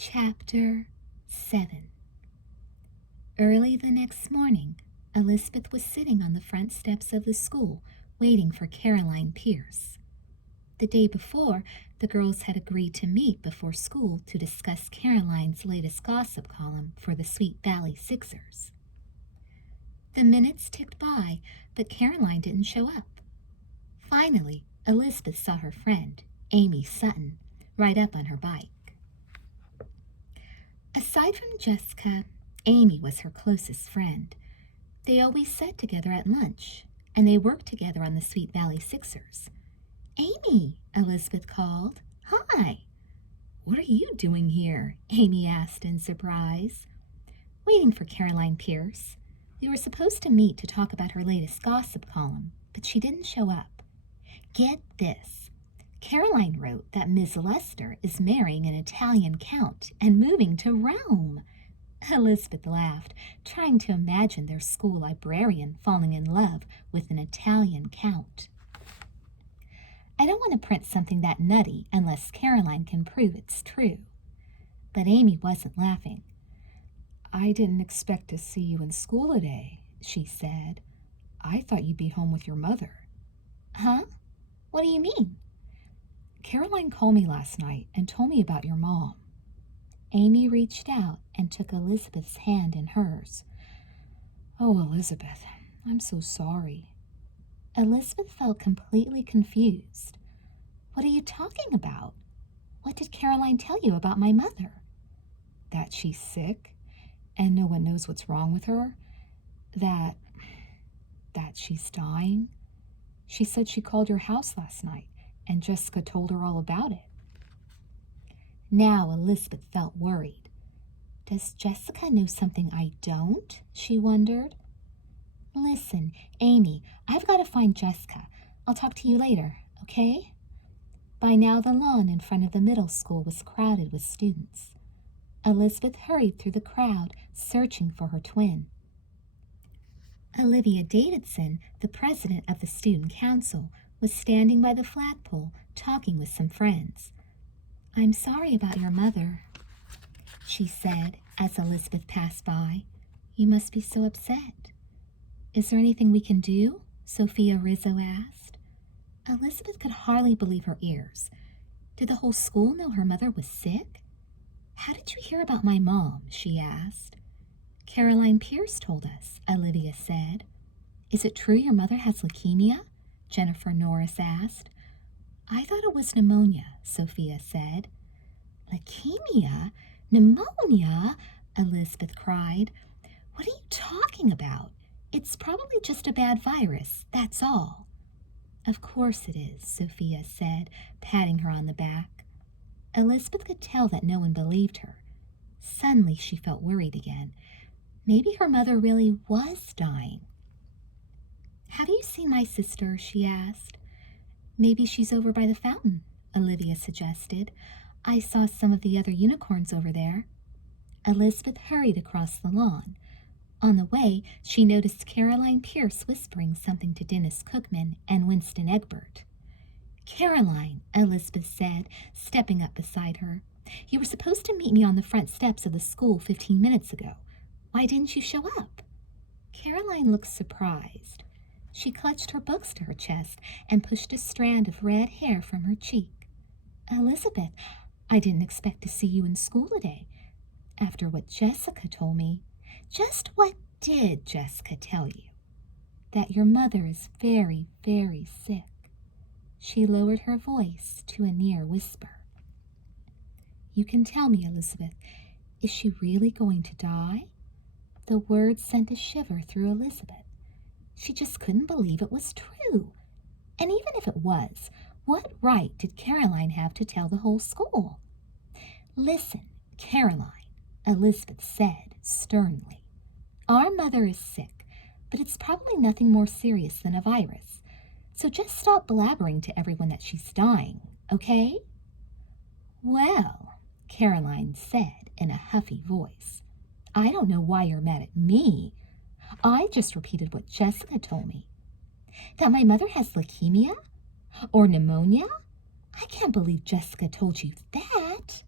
Chapter 7. Early the next morning, Elizabeth was sitting on the front steps of the school waiting for Caroline Pierce. The day before, the girls had agreed to meet before school to discuss Caroline's latest gossip column for the Sweet Valley Sixers. The minutes ticked by, but Caroline didn't show up. Finally, Elizabeth saw her friend, Amy Sutton, ride up on her bike. Aside from Jessica, Amy was her closest friend. They always sat together at lunch, and they worked together on the Sweet Valley Sixers. "Amy," Elizabeth called. "Hi." "What are you doing here?" Amy asked in surprise. "Waiting for Caroline Pierce. We were supposed to meet to talk about her latest gossip column, but she didn't show up. Get this. Caroline wrote that Miss Lester is marrying an Italian count and moving to Rome." Elizabeth laughed, trying to imagine their school librarian falling in love with an Italian count. "I don't want to print something that nutty unless Caroline can prove it's true." But Amy wasn't laughing. "I didn't expect to see you in school today," she said. "I thought you'd be home with your mother." "Huh? What do you mean?" "Caroline called me last night and told me about your mom." Amy reached out and took Elizabeth's hand in hers. "Oh, Elizabeth, I'm so sorry." Elizabeth felt completely confused. "What are you talking about? What did Caroline tell you about my mother?" "That she's sick and no one knows what's wrong with her. That she's dying. She said she called your house last night and Jessica told her all about it." Now Elizabeth felt worried. Does Jessica know something I don't? She wondered. "Listen, Amy, I've got to find Jessica. I'll talk to you later, okay?" By now the lawn in front of the middle school was crowded with students. Elizabeth hurried through the crowd, searching for her twin. Olivia Davidson, the president of the student council, was standing by the flagpole talking with some friends. "I'm sorry about your mother," she said as Elizabeth passed by. "You must be so upset." "Is there anything we can do?" Sophia Rizzo asked. Elizabeth could hardly believe her ears. Did the whole school know her mother was sick? "How did you hear about my mom?" she asked. "Caroline Pierce told us," Olivia said. "Is it true your mother has leukemia?" Jennifer Norris asked. "I thought it was pneumonia," Sophia said. "Leukemia? Pneumonia?" Elizabeth cried. "What are you talking about? It's probably just a bad virus, that's all." "Of course it is," Sophia said, patting her on the back. Elizabeth could tell that no one believed her. Suddenly she felt worried again. Maybe her mother really was dying. "Have you seen my sister?" she asked. "Maybe she's over by the fountain," Olivia suggested. "I saw some of the other unicorns over there." Elizabeth hurried across the lawn. On the way, she noticed Caroline Pierce whispering something to Dennis Cookman and Winston Egbert. "Caroline," Elizabeth said, stepping up beside her, "you were supposed to meet me on the front steps of the school 15 minutes ago. Why didn't you show up?" Caroline looked surprised. She clutched her books to her chest and pushed a strand of red hair from her cheek. "Elizabeth, I didn't expect to see you in school today. After what Jessica told me." "Just what did Jessica tell you?" "That your mother is very, very sick." She lowered her voice to a near whisper. "You can tell me, Elizabeth, is she really going to die?" The words sent a shiver through Elizabeth. She just couldn't believe it was true. And even if it was, what right did Caroline have to tell the whole school? "Listen, Caroline," Elizabeth said sternly. "Our mother is sick, but it's probably nothing more serious than a virus. So just stop blabbering to everyone that she's dying, okay?" "Well," Caroline said in a huffy voice, "I don't know why you're mad at me. I just repeated what Jessica told me." "That my mother has leukemia? Or pneumonia? I can't believe Jessica told you that."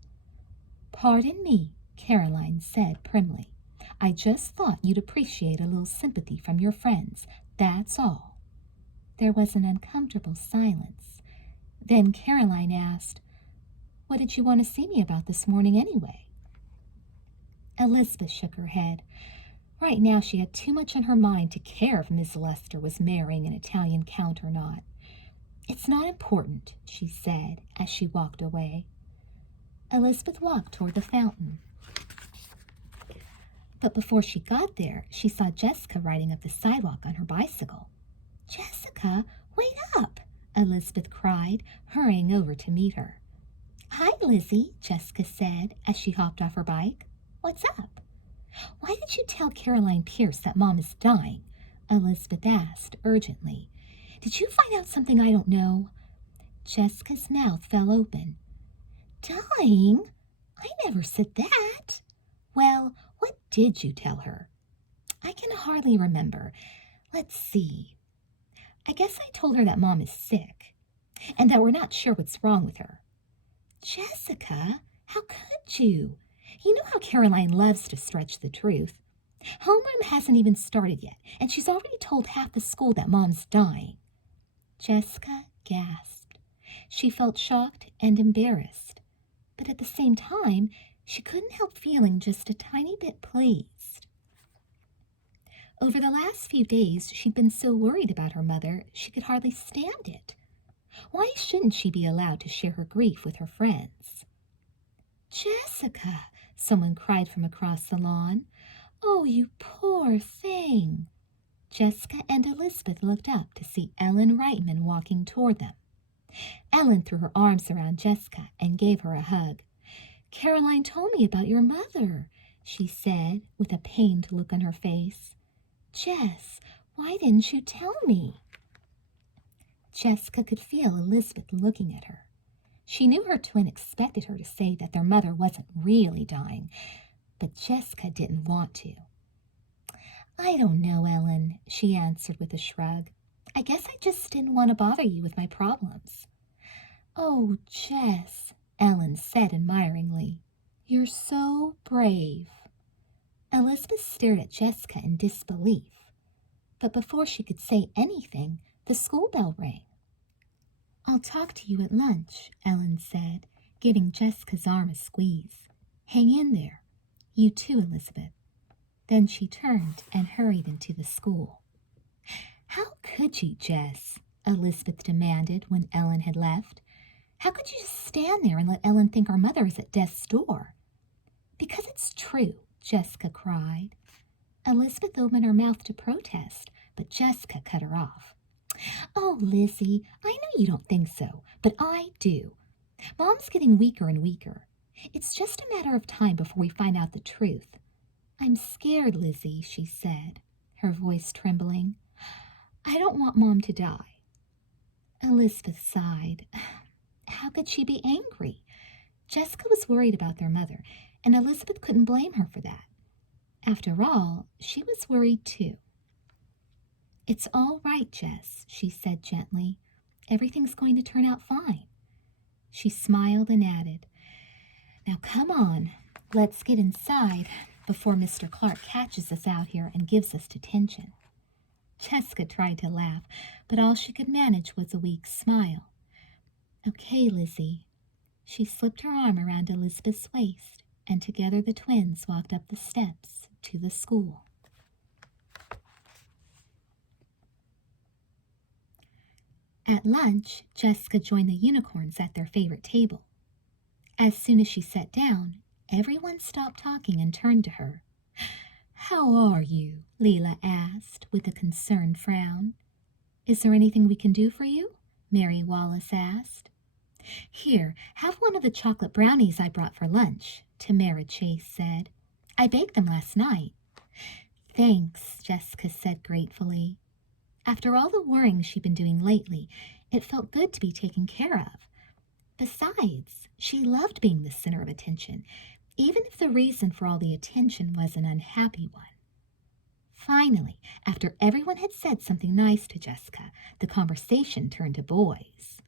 Pardon me, Caroline said primly. I just thought you'd appreciate a little sympathy from your friends, that's all. There was an uncomfortable silence. Then Caroline asked, What did you want to see me about this morning anyway? Elizabeth shook her head. Right now she had too much on her mind to care if Miss Lester was marrying an Italian count or not. It's not important, she said as she walked away. Elizabeth walked toward the fountain. But before she got there, she saw Jessica riding up the sidewalk on her bicycle. Jessica, wait up, Elizabeth cried, hurrying over to meet her. Hi, Lizzie, Jessica said as she hopped off her bike. What's up? Why did you tell Caroline Pierce that Mom is dying? Elizabeth asked urgently. Did you find out something I don't know? Jessica's mouth fell open. Dying? I never said that. Well, what did you tell her? I can hardly remember. Let's see. I guess I told her that Mom is sick, and that we're not sure what's wrong with her. Jessica, how could you? You know how Caroline loves to stretch the truth. Homeroom hasn't even started yet, and she's already told half the school that Mom's dying. Jessica gasped. She felt shocked and embarrassed, but at the same time, she couldn't help feeling just a tiny bit pleased. Over the last few days, she'd been so worried about her mother, she could hardly stand it. Why shouldn't she be allowed to share her grief with her friends? Jessica, someone cried from across the lawn. Oh, you poor thing. Jessica and Elizabeth looked up to see Ellen Reitman walking toward them. Ellen threw her arms around Jessica and gave her a hug. Caroline told me about your mother, she said with a pained look on her face. Jess, why didn't you tell me? Jessica could feel Elizabeth looking at her. She knew her twin expected her to say that their mother wasn't really dying, but Jessica didn't want to. I don't know, Ellen, she answered with a shrug. I guess I just didn't want to bother you with my problems. Oh, Jess, Ellen said admiringly. You're so brave. Elizabeth stared at Jessica in disbelief, but before she could say anything, the school bell rang. I'll talk to you at lunch, Ellen said, giving Jessica's arm a squeeze. Hang in there. You too, Elizabeth. Then she turned and hurried into the school. How could you, Jess? Elizabeth demanded when Ellen had left. How could you just stand there and let Ellen think our mother is at death's door? Because it's true, Jessica cried. Elizabeth opened her mouth to protest, but Jessica cut her off. Oh, Lizzie, I know you don't think so, but I do. Mom's getting weaker and weaker. It's just a matter of time before we find out the truth. I'm scared, Lizzie, she said, her voice trembling. I don't want Mom to die. Elizabeth sighed. How could she be angry? Jessica was worried about their mother, and Elizabeth couldn't blame her for that. After all, she was worried too. It's all right, Jess, she said gently. Everything's going to turn out fine. She smiled and added, Now come on, let's get inside before Mr. Clark catches us out here and gives us detention. Jessica tried to laugh, but all she could manage was a weak smile. Okay, Lizzie. She slipped her arm around Elizabeth's waist, and together the twins walked up the steps to the school. At lunch, Jessica joined the unicorns at their favorite table. As soon as she sat down, everyone stopped talking and turned to her. How are you? Leela asked with a concerned frown. Is there anything we can do for you? Mary Wallace asked. Here, have one of the chocolate brownies I brought for lunch, Tamara Chase said. I baked them last night. Thanks, Jessica said gratefully. After all the worrying she'd been doing lately, it felt good to be taken care of. Besides, she loved being the center of attention, even if the reason for all the attention was an unhappy one. Finally, after everyone had said something nice to Jessica, the conversation turned to boys.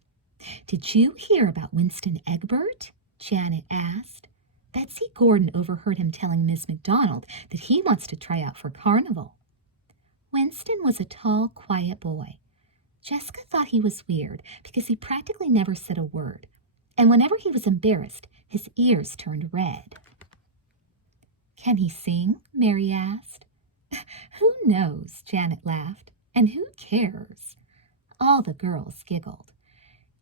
Did you hear about Winston Egbert? Janet asked. Betsy Gordon overheard him telling Miss McDonald that he wants to try out for carnival. Winston was a tall, quiet boy. Jessica thought he was weird because he practically never said a word, and whenever he was embarrassed, his ears turned red. "Can he sing?" Mary asked. "Who knows?" Janet laughed. "And who cares?" All the girls giggled.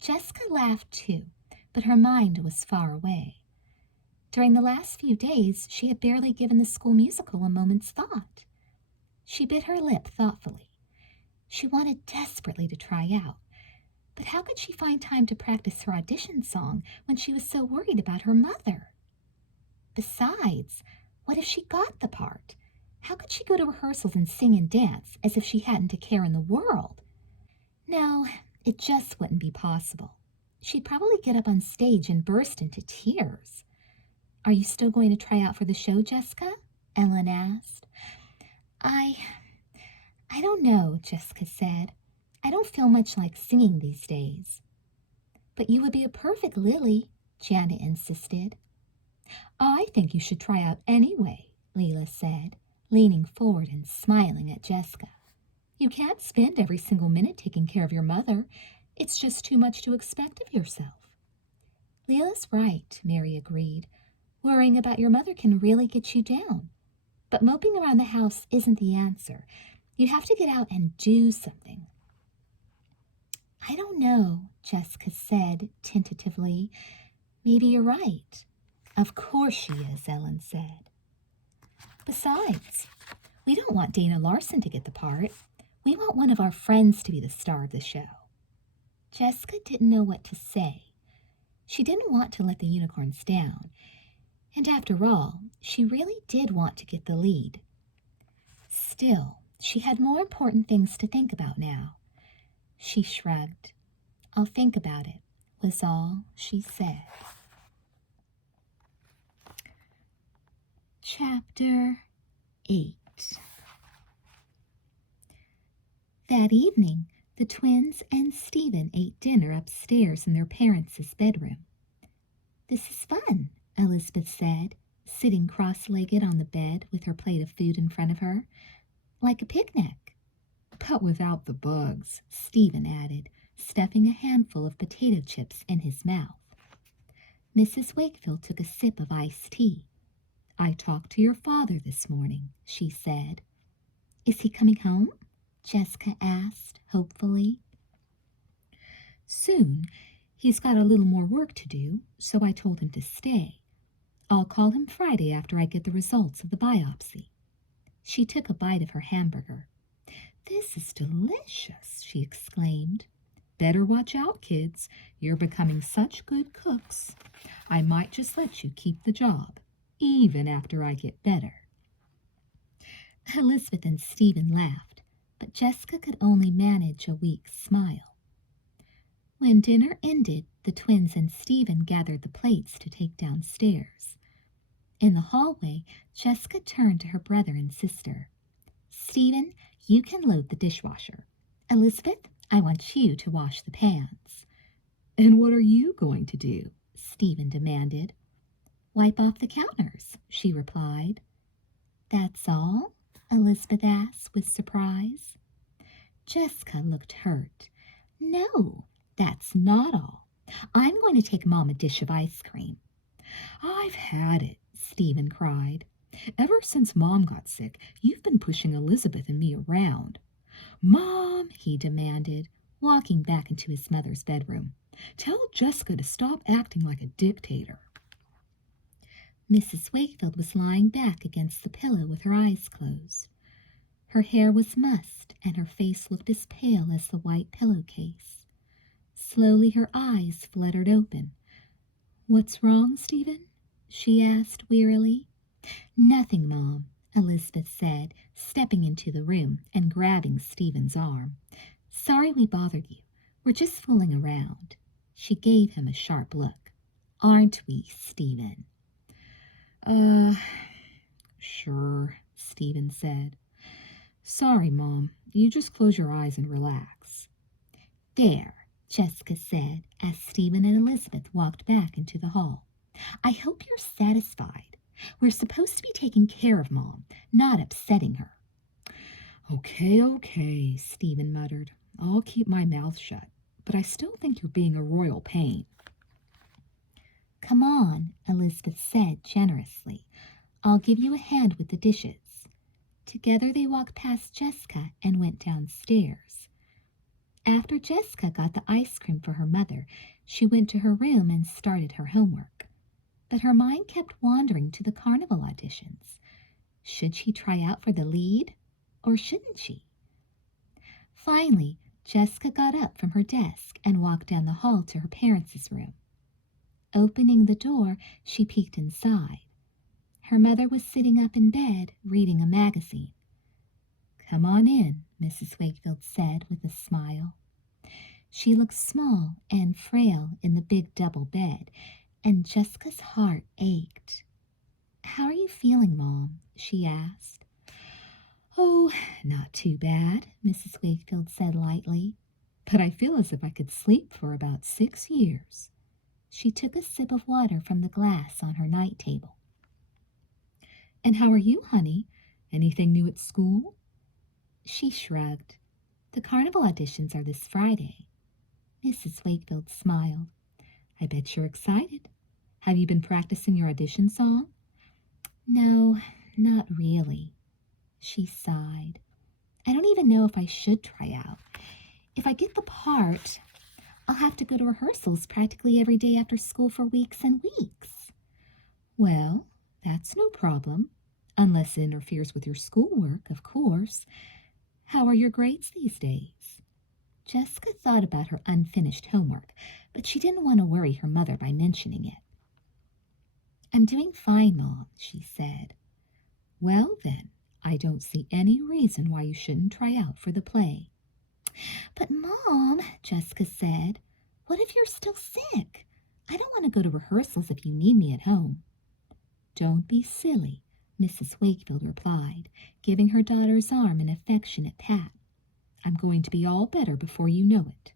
Jessica laughed too, but her mind was far away. During the last few days, she had barely given the school musical a moment's thought. She bit her lip thoughtfully. She wanted desperately to try out, but how could she find time to practice her audition song when she was so worried about her mother? Besides, what if she got the part? How could she go to rehearsals and sing and dance as if she hadn't a care in the world? No, it just wouldn't be possible. She'd probably get up on stage and burst into tears. "Are you still going to try out for the show, Jessica?" Ellen asked. I don't know," Jessica said. "I don't feel much like singing these days." "But you would be a perfect Lily," Janet insisted. "I think you should try out anyway," Leela said, leaning forward and smiling at Jessica. "You can't spend every single minute taking care of your mother. It's just too much to expect of yourself." "Leela's right," Mary agreed. "Worrying about your mother can really get you down. But moping around the house isn't the answer. You have to get out and do something." "I don't know," Jessica said tentatively. "Maybe you're right." "Of course she is," Ellen said. "Besides, we don't want Dana Larson to get the part. We want one of our friends to be the star of the show." Jessica didn't know what to say. She didn't want to let the unicorns down. And after all, she really did want to get the lead. Still, she had more important things to think about now. She shrugged. "I'll think about it," was all she said. Chapter 8. That evening, the twins and Stephen ate dinner upstairs in their parents' bedroom. "This is fun," Elizabeth said, sitting cross-legged on the bed with her plate of food in front of her. "Like a picnic." "But without the bugs," Stephen added, stuffing a handful of potato chips in his mouth. Mrs. Wakefield took a sip of iced tea. "I talked to your father this morning," she said. "Is he coming home?" Jessica asked, hopefully. "Soon. He's got a little more work to do, so I told him to stay. I'll call him Friday after I get the results of the biopsy." She took a bite of her hamburger. "This is delicious," she exclaimed. "Better watch out, kids. You're becoming such good cooks. I might just let you keep the job, even after I get better." Elizabeth and Stephen laughed, but Jessica could only manage a weak smile. When dinner ended, the twins and Stephen gathered the plates to take downstairs. In the hallway, Jessica turned to her brother and sister. "Stephen, you can load the dishwasher. Elizabeth, I want you to wash the pans." "And what are you going to do?" Stephen demanded. "Wipe off the counters," she replied. "That's all?" Elizabeth asked with surprise. Jessica looked hurt. "No, that's not all. I'm going to take Mom a dish of ice cream." "I've had it," Stephen cried. "Ever since Mom got sick, you've been pushing Elizabeth and me around." "Mom," he demanded, walking back into his mother's bedroom, "tell Jessica to stop acting like a dictator." Mrs. Wakefield was lying back against the pillow with her eyes closed. Her hair was mussed, and her face looked as pale as the white pillowcase. Slowly her eyes fluttered open. "What's wrong, Stephen?" she asked wearily. "Nothing, Mom," Elizabeth said, stepping into the room and grabbing Stephen's arm. "Sorry we bothered you. We're just fooling around." She gave him a sharp look. "Aren't we, Stephen?" Sure," Stephen said. "Sorry, Mom. You just close your eyes and relax." "There," Jessica said as Stephen and Elizabeth walked back into the hall. I hope you're satisfied. We're supposed to be taking care of Mom, not upsetting her. Okay, okay, Stephen muttered. I'll keep my mouth shut, but I still think you're being a royal pain. Come on, Elizabeth said generously. I'll give you a hand with the dishes. Together they walked past Jessica and went downstairs. After Jessica got the ice cream for her mother, she went to her room and started her homework. But her mind kept wandering to the carnival auditions. Should she try out for the lead, or shouldn't she? Finally, Jessica got up from her desk and walked down the hall to her parents' room. Opening the door, she peeked inside. Her mother was sitting up in bed, reading a magazine. Come on in, Mrs. Wakefield said with a smile. She looked small and frail in the big double bed, and Jessica's heart ached. How are you feeling, Mom? She asked. Oh, not too bad, Mrs. Wakefield said lightly, but I feel as if I could sleep for about 6 years. She took a sip of water from the glass on her night table. And how are you, honey? Anything new at school? She shrugged. The carnival auditions are this Friday. Mrs. Wakefield smiled. I bet you're excited. Have you been practicing your audition song? No, not really. She sighed. I don't even know if I should try out. If I get the part, I'll have to go to rehearsals practically every day after school for weeks and weeks. Well, that's no problem, unless it interferes with your schoolwork, of course. How are your grades these days? Jessica thought about her unfinished homework, but she didn't want to worry her mother by mentioning it. I'm doing fine, Mom, she said. Well, then, I don't see any reason why you shouldn't try out for the play. But, Mom, Jessica said, what if you're still sick? I don't want to go to rehearsals if you need me at home. Don't be silly, Mrs. Wakefield replied, giving her daughter's arm an affectionate pat. I'm going to be all better before you know it.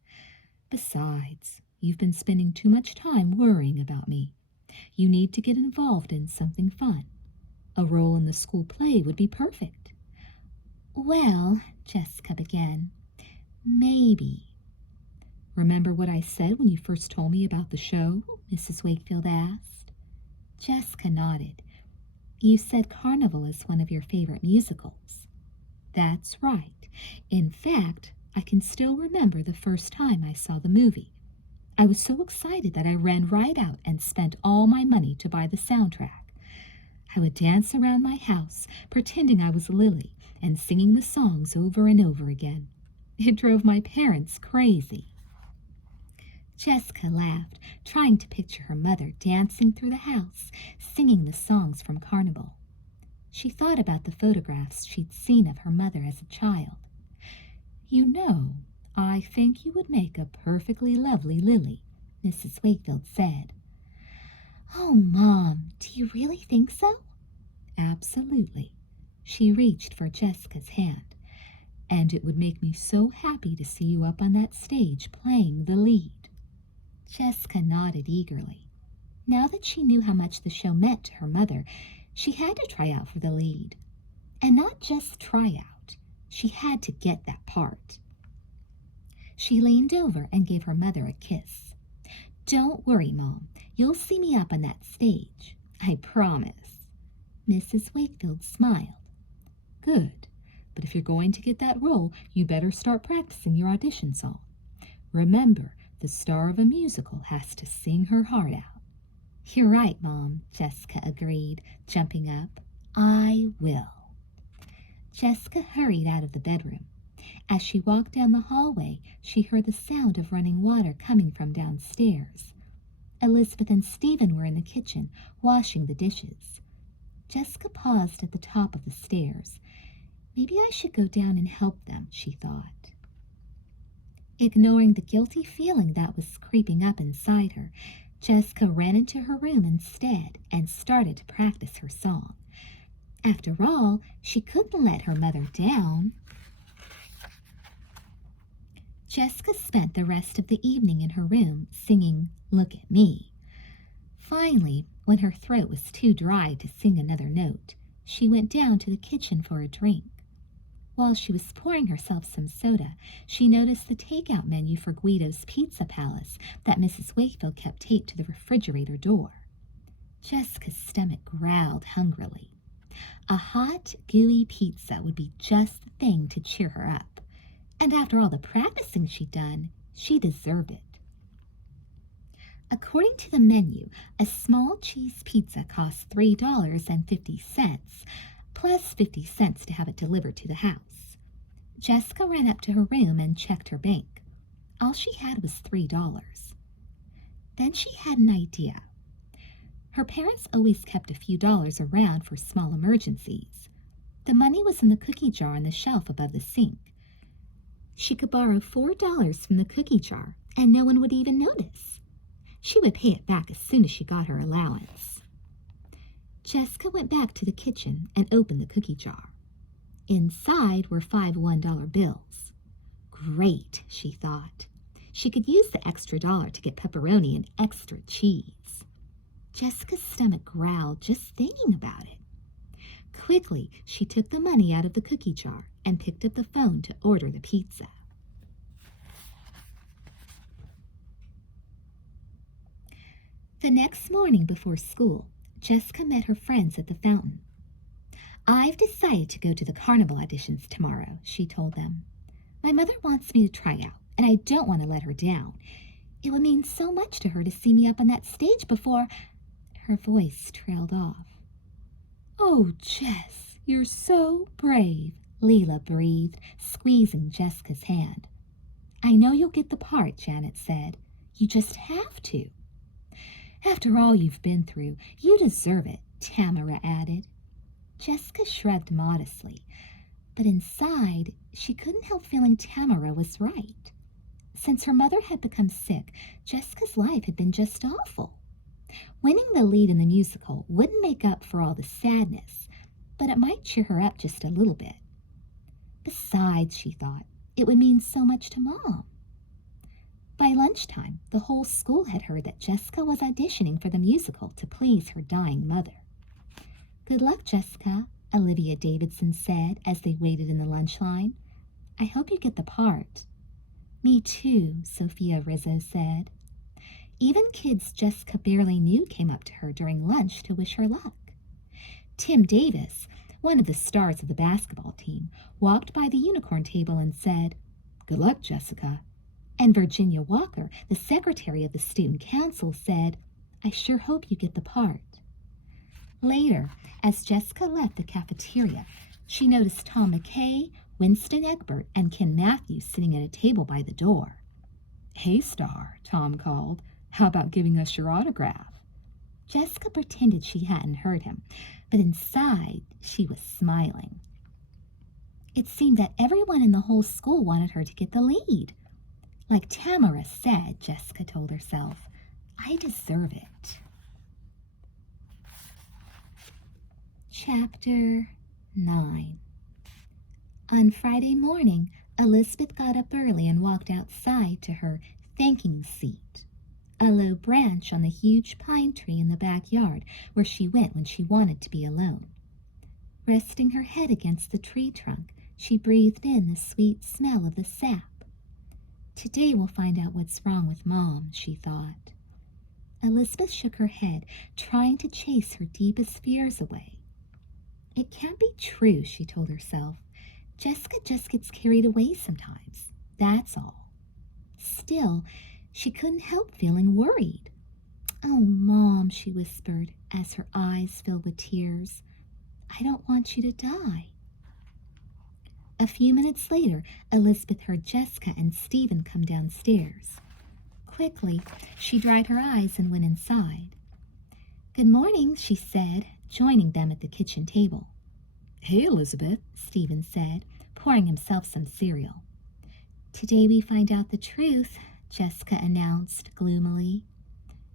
Besides, you've been spending too much time worrying about me. You need to get involved in something fun. A role in the school play would be perfect. Well, Jessica began, maybe. Remember what I said when you first told me about the show? Mrs. Wakefield asked. Jessica nodded. You said Carnival is one of your favorite musicals. That's right. In fact, I can still remember the first time I saw the movie. I was so excited that I ran right out and spent all my money to buy the soundtrack. I would dance around my house, pretending I was Lily, and singing the songs over and over again. It drove my parents crazy. Jessica laughed, trying to picture her mother dancing through the house, singing the songs from Carnival. She thought about the photographs she'd seen of her mother as a child. You know, I think you would make a perfectly lovely Lily, Mrs. Wakefield said. Oh, Mom, do you really think so? Absolutely. She reached for Jessica's hand. And it would make me so happy to see you up on that stage playing the lead. Jessica nodded eagerly. Now that she knew how much the show meant to her mother, she had to try out for the lead. And not just try out. She had to get that part. She leaned over and gave her mother a kiss. Don't worry, Mom. You'll see me up on that stage. I promise. Mrs. Wakefield smiled. Good. But if you're going to get that role, you better start practicing your audition song. Remember, the star of a musical has to sing her heart out. You're right, Mom, Jessica agreed, jumping up. I will. Jessica hurried out of the bedroom. As she walked down the hallway, she heard the sound of running water coming from downstairs. Elizabeth and Stephen were in the kitchen, washing the dishes. Jessica paused at the top of the stairs. Maybe I should go down and help them, she thought. Ignoring the guilty feeling that was creeping up inside her, Jessica ran into her room instead and started to practice her song. After all, she couldn't let her mother down. Jessica spent the rest of the evening in her room singing "Look at Me." Finally, When her throat was too dry to sing another note, she went down to the kitchen for a drink. While she was pouring herself some soda, she noticed the takeout menu for Guido's Pizza Palace that Mrs. Wakefield kept taped to the refrigerator door. Jessica's stomach growled hungrily. A hot, gooey pizza would be just the thing to cheer her up. And after all the practicing she'd done, she deserved it. According to the menu, a small cheese pizza cost $3.50, plus 50 cents to have it delivered to the house. Jessica ran up to her room and checked her bank. All she had was $3. Then she had an idea. Her parents always kept a few dollars around for small emergencies. The money was in the cookie jar on the shelf above the sink. She could borrow $4 from the cookie jar, and no one would even notice. She would pay it back as soon as she got her allowance. Jessica went back to the kitchen and opened the cookie jar. Inside were 5 $1 bills. Great, she thought. She could use the extra dollar to get pepperoni and extra cheese. Jessica's stomach growled just thinking about it. Quickly, she took the money out of the cookie jar and picked up the phone to order the pizza. The next morning before school, Jessica met her friends at the fountain. "I've decided to go to the carnival auditions tomorrow," she told them. "My mother wants me to try out, and I don't want to let her down. It would mean so much to her to see me up on that stage before—" Her voice trailed off. "Oh, Jess, you're so brave," Leela breathed, squeezing Jessica's hand. "I know you'll get the part," Janet said. "You just have to." "After all you've been through, you deserve it," Tamara added. Jessica shrugged modestly, but inside she couldn't help feeling Tamara was right. Since her mother had become sick, Jessica's life had been just awful. Winning the lead in the musical wouldn't make up for all the sadness, but it might cheer her up just a little bit. Besides, she thought, it would mean so much to Mom. By lunchtime, the whole school had heard that Jessica was auditioning for the musical to please her dying mother. "Good luck, Jessica," Olivia Davidson said as they waited in the lunch line. "I hope you get the part." "Me too," Sophia Rizzo said. Even kids Jessica barely knew came up to her during lunch to wish her luck. Tim Davis, one of the stars of the basketball team, walked by the unicorn table and said, "Good luck, Jessica." And Virginia Walker, the secretary of the student council, said, "I sure hope you get the part." Later, as Jessica left the cafeteria, she noticed Tom McKay, Winston Egbert, and Ken Matthews sitting at a table by the door. "Hey, Star," Tom called. "How about giving us your autograph?" Jessica pretended she hadn't heard him, but inside she was smiling. It seemed that everyone in the whole school wanted her to get the lead. Like Tamara said, Jessica told herself, "I deserve it." Chapter 9. On Friday morning, Elizabeth got up early and walked outside to her thanking seat, a low branch on the huge pine tree in the backyard where she went when she wanted to be alone. Resting her head against the tree trunk, she breathed in the sweet smell of the sap. Today we'll find out what's wrong with Mom, she thought. Elizabeth shook her head, trying to chase her deepest fears away. It can't be true, she told herself. Jessica just gets carried away sometimes, that's all. Still, she couldn't help feeling worried. "Oh, Mom," she whispered as her eyes filled with tears, "I don't want you to die." A few minutes later, Elizabeth heard Jessica and Stephen come downstairs. Quickly, she dried her eyes and went inside. "Good morning," she said, joining them at the kitchen table. "Hey, Elizabeth," Stephen said, pouring himself some cereal. "Today we find out the truth," Jessica announced gloomily.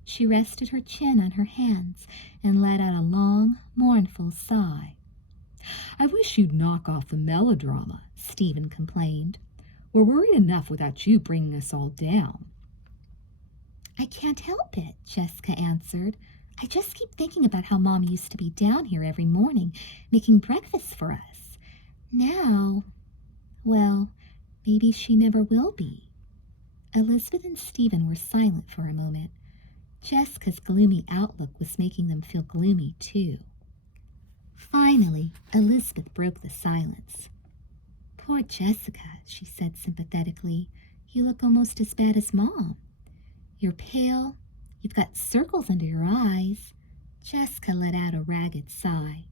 She rested her chin on her hands and let out a long, mournful sigh. "I wish you'd knock off the melodrama," Stephen complained. "We're worried enough without you bringing us all down." "I can't help it," Jessica answered. I just keep thinking about how Mom used to be down here every morning making breakfast for us. Now, well, maybe she never will be." Elizabeth and Stephen were silent for a moment. Jessica's gloomy outlook was making them feel gloomy, too. Finally, Elizabeth broke the silence. "Poor Jessica," she said sympathetically. "You look almost as bad as Mom. You're pale. You've got circles under your eyes." Jessica let out a ragged sigh.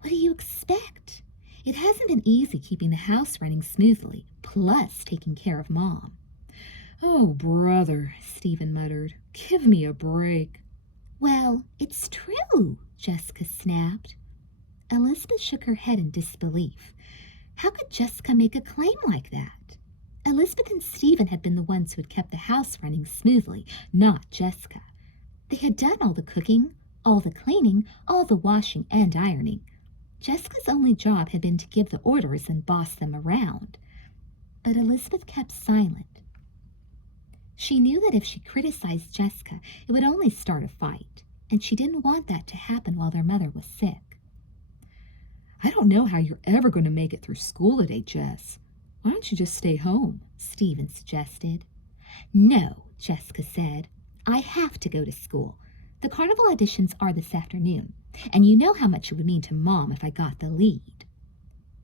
"What do you expect? It hasn't been easy keeping the house running smoothly, plus taking care of Mom." "Oh, brother," Stephen muttered. "Give me a break." "Well, it's true," Jessica snapped. Elizabeth shook her head in disbelief. How could Jessica make a claim like that? Elizabeth and Stephen had been the ones who had kept the house running smoothly, not Jessica. They had done all the cooking, all the cleaning, all the washing and ironing. Jessica's only job had been to give the orders and boss them around. But Elizabeth kept silent. She knew that if she criticized Jessica, it would only start a fight, and she didn't want that to happen while their mother was sick. "I don't know how you're ever going to make it through school today, Jess. Why don't you just stay home?" Stephen suggested. "No," Jessica said. "I have to go to school. The carnival auditions are this afternoon, and you know how much it would mean to Mom if I got the lead."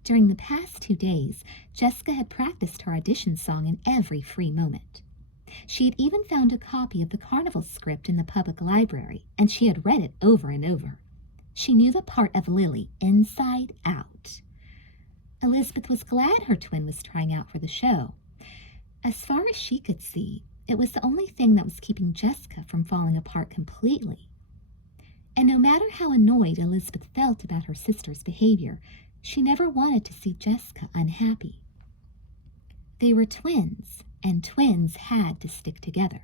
During the past 2 days, Jessica had practiced her audition song in every free moment. She had even found a copy of the carnival script in the public library, and she had read it over and over. She knew the part of Lily inside out. Elizabeth was glad her twin was trying out for the show. As far as she could see, it was the only thing that was keeping Jessica from falling apart completely. And no matter how annoyed Elizabeth felt about her sister's behavior, she never wanted to see Jessica unhappy. They were twins, and twins had to stick together.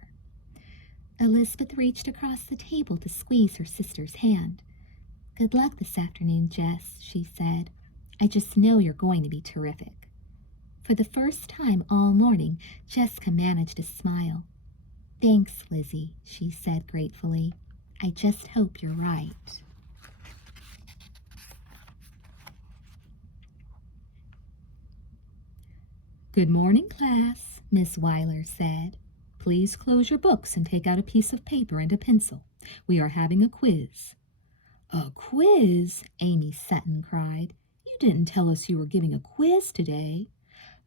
Elizabeth reached across the table to squeeze her sister's hand. "Good luck this afternoon, Jess," she said. "I just know you're going to be terrific." For the first time all morning, Jessica managed a smile. "Thanks, Lizzie," she said gratefully. "I just hope you're right." "Good morning, class," Miss Weiler said. "Please close your books and take out a piece of paper and a pencil. We are having a quiz." "A quiz?" Amy Sutton cried. "You didn't tell us you were giving a quiz today."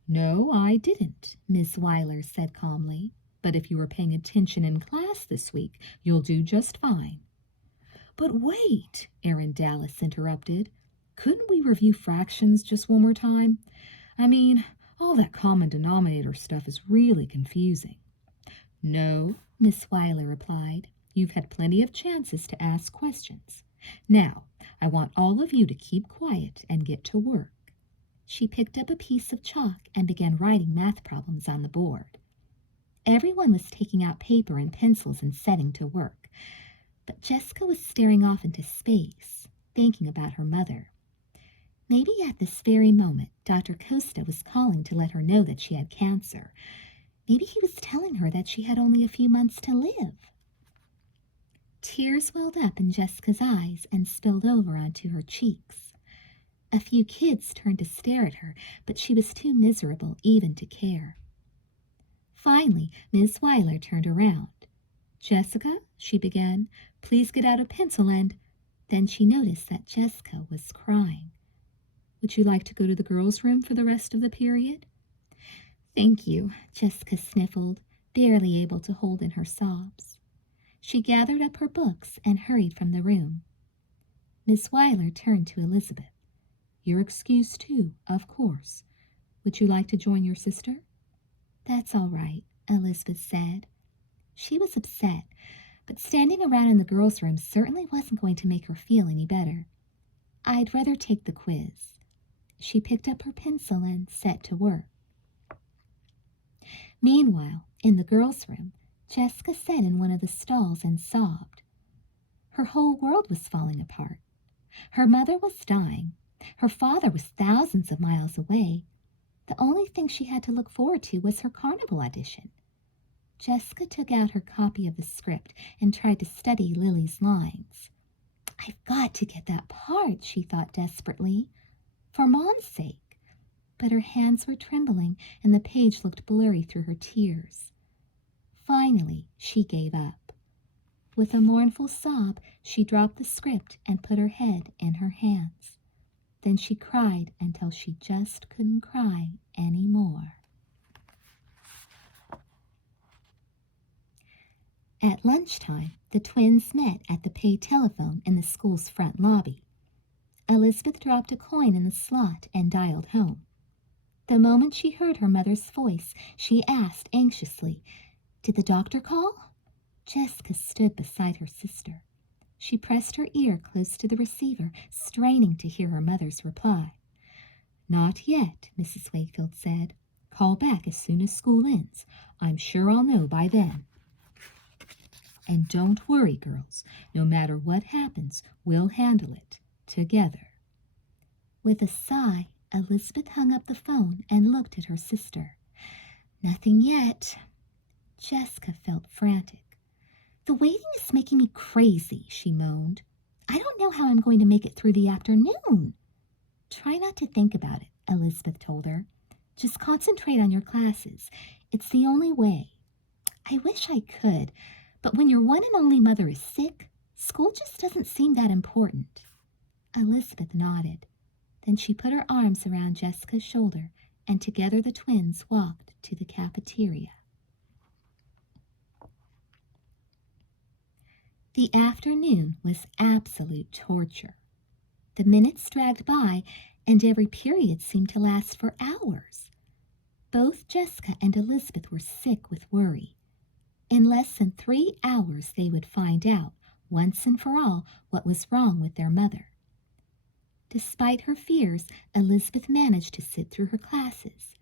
"No, I didn't," Miss Weiler said calmly. "But if you were paying attention in class this week, you'll do just fine." "But wait," Erin Dallas interrupted. "Couldn't we review fractions just one more time? I mean, all that common denominator stuff is really confusing." "No," Miss Weiler replied. "You've had plenty of chances to ask questions. Now, I want all of you to keep quiet and get to work." She picked up a piece of chalk and began writing math problems on the board. Everyone was taking out paper and pencils and setting to work, but Jessica was staring off into space, thinking about her mother. Maybe at this very moment, Dr. Costa was calling to let her know that she had cancer. Maybe he was telling her that she had only a few months to live. Tears welled up in Jessica's eyes and spilled over onto her cheeks. A few kids turned to stare at her, but she was too miserable even to care. Finally, Miss Weiler turned around. "Jessica," she began, "please get out a pencil and—" Then she noticed that Jessica was crying. "Would you like to go to the girls' room for the rest of the period?" "Thank you," Jessica sniffled, barely able to hold in her sobs. She gathered up her books and hurried from the room. Miss Weiler turned to Elizabeth. "You're excused too, of course. Would you like to join your sister?" "That's all right," Elizabeth said. She was upset, but standing around in the girls' room certainly wasn't going to make her feel any better. "I'd rather take the quiz." She picked up her pencil and set to work. Meanwhile, in the girls' room, Jessica sat in one of the stalls and sobbed. Her whole world was falling apart. Her mother was dying. Her father was thousands of miles away. The only thing she had to look forward to was her carnival audition. Jessica took out her copy of the script and tried to study Lily's lines. I've got to get that part, she thought desperately, for Mom's sake. But her hands were trembling and the page looked blurry through her tears. Finally, she gave up. With a mournful sob, she dropped the script and put her head in her hands. Then she cried until she just couldn't cry any more. At lunchtime, the twins met at the pay telephone in the school's front lobby. Elizabeth dropped a coin in the slot and dialed home. The moment she heard her mother's voice, she asked anxiously, "Did the doctor call?" Jessica stood beside her sister. She pressed her ear close to the receiver, straining to hear her mother's reply. "Not yet," Mrs. Wakefield said. "Call back as soon as school ends. I'm sure I'll know by then. And don't worry, girls. No matter what happens, we'll handle it together." With a sigh, Elizabeth hung up the phone and looked at her sister. "Nothing yet." Jessica felt frantic. "The waiting is making me crazy," she moaned. "I don't know how I'm going to make it through the afternoon." "Try not to think about it," Elizabeth told her. "Just concentrate on your classes. It's the only way." "I wish I could, but when your one and only mother is sick, school just doesn't seem that important." Elizabeth nodded. Then she put her arms around Jessica's shoulder, and together the twins walked to the cafeteria. The afternoon was absolute torture. The minutes dragged by, and every period seemed to last for hours. Both Jessica and Elizabeth were sick with worry. In less than 3 hours they would find out, once and for all, what was wrong with their mother. Despite her fears, Elizabeth managed to sit through her classes.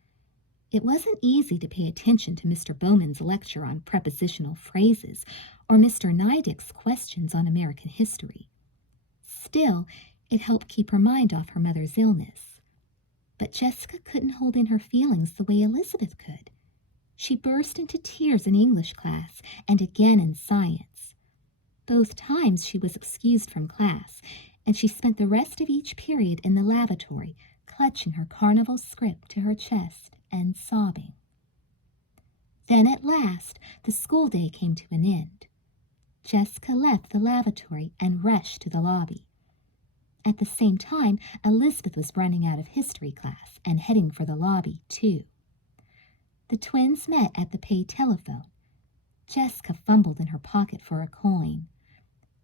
It wasn't easy to pay attention to Mr. Bowman's lecture on prepositional phrases or Mr. Neidick's questions on American history. Still, it helped keep her mind off her mother's illness. But Jessica couldn't hold in her feelings the way Elizabeth could. She burst into tears in English class and again in science. Both times she was excused from class, and she spent the rest of each period in the lavatory, clutching her carnival script to her chest and sobbing. Then at last the school day came to an end. Jessica left the lavatory and rushed to the lobby. At the same time, Elizabeth was running out of history class and heading for the lobby, too. The twins met at the pay telephone. Jessica fumbled in her pocket for a coin.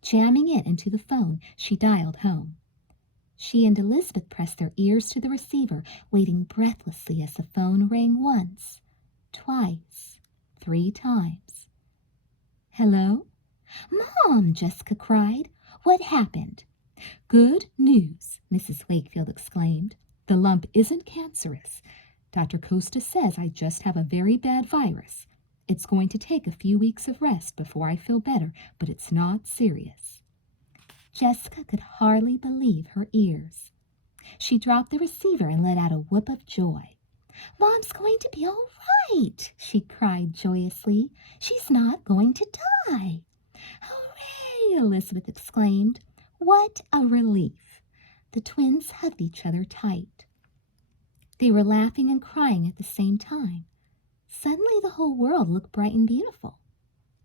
Jamming it into the phone, she dialed home. She and Elizabeth pressed their ears to the receiver, waiting breathlessly as the phone rang once, twice, 3 times. "Hello?" "Mom!" Jessica cried. "What happened?" "Good news!" Mrs. Wakefield exclaimed. "The lump isn't cancerous. Dr. Costa says I just have a very bad virus. It's going to take a few weeks of rest before I feel better, but it's not serious." Jessica could hardly believe her ears. She dropped the receiver and let out a whoop of joy. "Mom's going to be all right," she cried joyously. "She's not going to die." "Hooray!" Elizabeth exclaimed. What a relief! The twins hugged each other tight. They were laughing and crying at the same time. Suddenly the whole world looked bright and beautiful.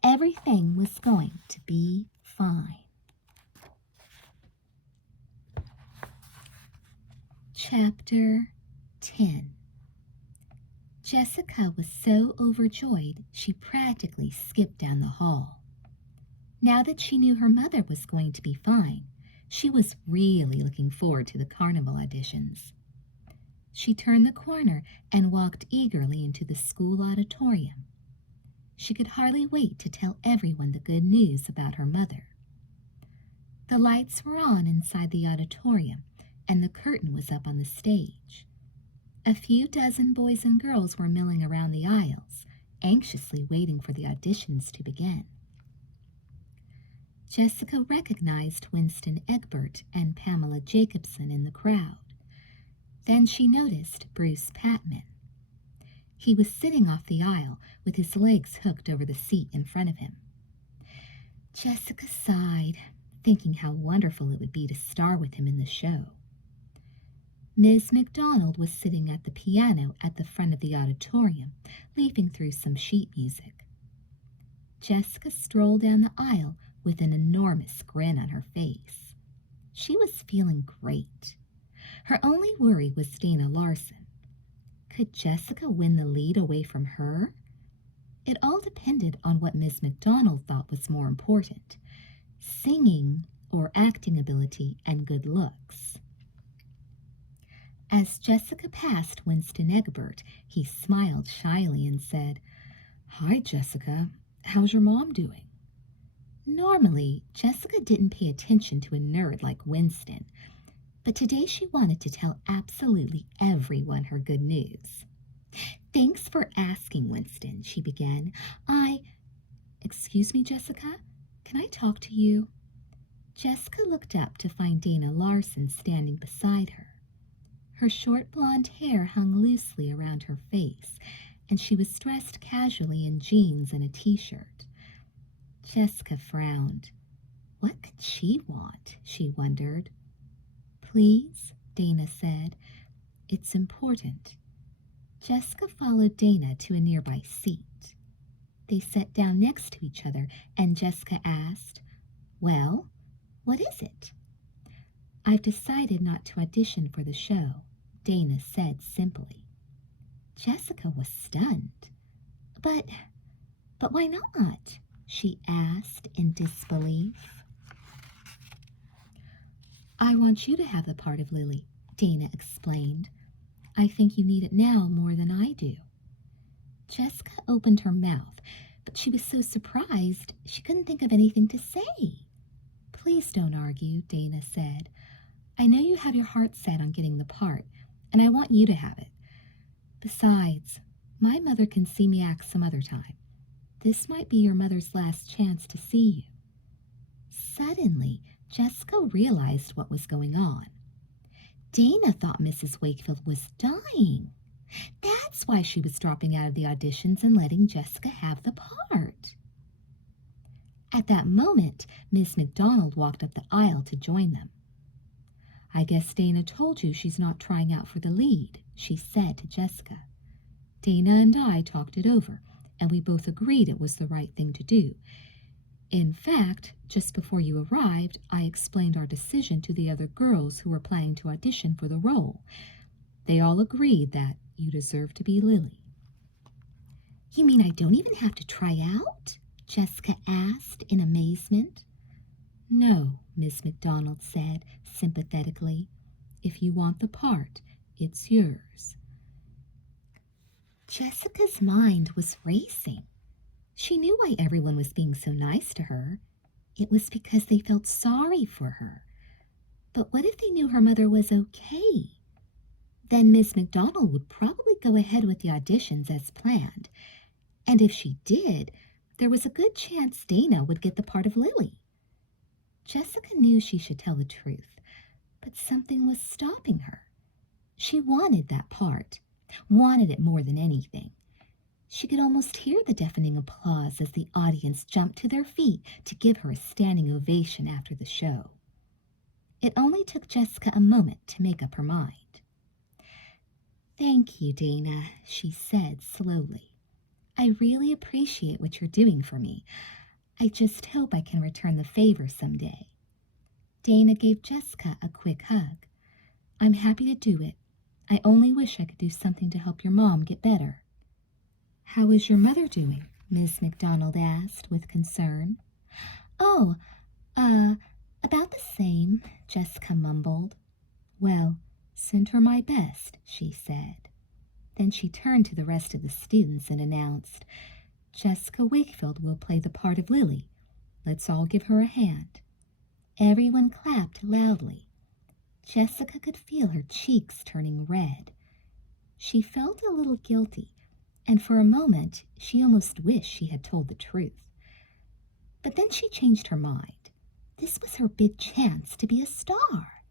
Everything was going to be fine. Chapter 10. Jessica was so overjoyed she practically skipped down the hall. Now that she knew her mother was going to be fine, she was really looking forward to the carnival auditions. She turned the corner and walked eagerly into the school auditorium. She could hardly wait to tell everyone the good news about her mother. The lights were on inside the auditorium, and the curtain was up on the stage. A few dozen boys and girls were milling around the aisles, anxiously waiting for the auditions to begin. Jessica recognized Winston Egbert and Pamela Jacobson in the crowd. Then she noticed Bruce Patman. He was sitting off the aisle with his legs hooked over the seat in front of him. Jessica sighed, thinking how wonderful it would be to star with him in the show. Miss McDonald was sitting at the piano at the front of the auditorium, leafing through some sheet music. Jessica strolled down the aisle with an enormous grin on her face. She was feeling great. Her only worry was Dana Larson. Could Jessica win the lead away from her? It all depended on what Miss McDonald thought was more important, singing or acting ability and good looks. As Jessica passed Winston Egbert, he smiled shyly and said, "Hi, Jessica. How's your mom doing?" Normally, Jessica didn't pay attention to a nerd like Winston, but today she wanted to tell absolutely everyone her good news. "Thanks for asking, Winston," she began. Excuse me, Jessica? Can I talk to you?" Jessica looked up to find Dana Larson standing beside her. Her short blonde hair hung loosely around her face, and she was dressed casually in jeans and a t-shirt. Jessica frowned. What could she want? She wondered. "Please," Dana said. "It's important." Jessica followed Dana to a nearby seat. They sat down next to each other, and Jessica asked, "Well, what is it?" "I've decided not to audition for the show," Dana said simply. Jessica was stunned. But why not?" she asked in disbelief. "I want you to have the part of Lily," Dana explained. "I think you need it now more than I do." Jessica opened her mouth, but she was so surprised she couldn't think of anything to say. "Please don't argue," Dana said. "I know you have your heart set on getting the part, and I want you to have it. Besides, my mother can see me act some other time. This might be your mother's last chance to see you." Suddenly, Jessica realized what was going on. Dana thought Mrs. Wakefield was dying. That's why she was dropping out of the auditions and letting Jessica have the part. At that moment, Miss McDonald walked up the aisle to join them. "I guess Dana told you she's not trying out for the lead," she said to Jessica. "Dana and I talked it over, and we both agreed it was the right thing to do. In fact, just before you arrived, I explained our decision to the other girls who were planning to audition for the role. They all agreed that you deserve to be Lily." "You mean I don't even have to try out?" Jessica asked in amazement. "No," Miss McDonald said sympathetically. "If you want the part, it's yours." Jessica's mind was racing. She knew why everyone was being so nice to her. It was because they felt sorry for her. But what if they knew her mother was okay? Then Miss McDonald would probably go ahead with the auditions as planned. And if she did, there was a good chance Dana would get the part of Lily. Jessica knew she should tell the truth, but something was stopping her. She wanted that part, wanted it more than anything. She could almost hear the deafening applause as the audience jumped to their feet to give her a standing ovation after the show. It only took Jessica a moment to make up her mind. "Thank you, Dana," she said slowly. "I really appreciate what you're doing for me. I just hope I can return the favor someday." Dana gave Jessica a quick hug. "I'm happy to do it. I only wish I could do something to help your mom get better." "How is your mother doing?" Miss McDonald asked with concern. "Oh, about the same," Jessica mumbled. "Well, send her my best," she said. Then she turned to the rest of the students and announced, "Jessica Wakefield will play the part of Lily. Let's all give her a hand." Everyone clapped loudly. Jessica could feel her cheeks turning red. She felt a little guilty, and for a moment she almost wished she had told the truth. But then she changed her mind. This was her big chance to be a star.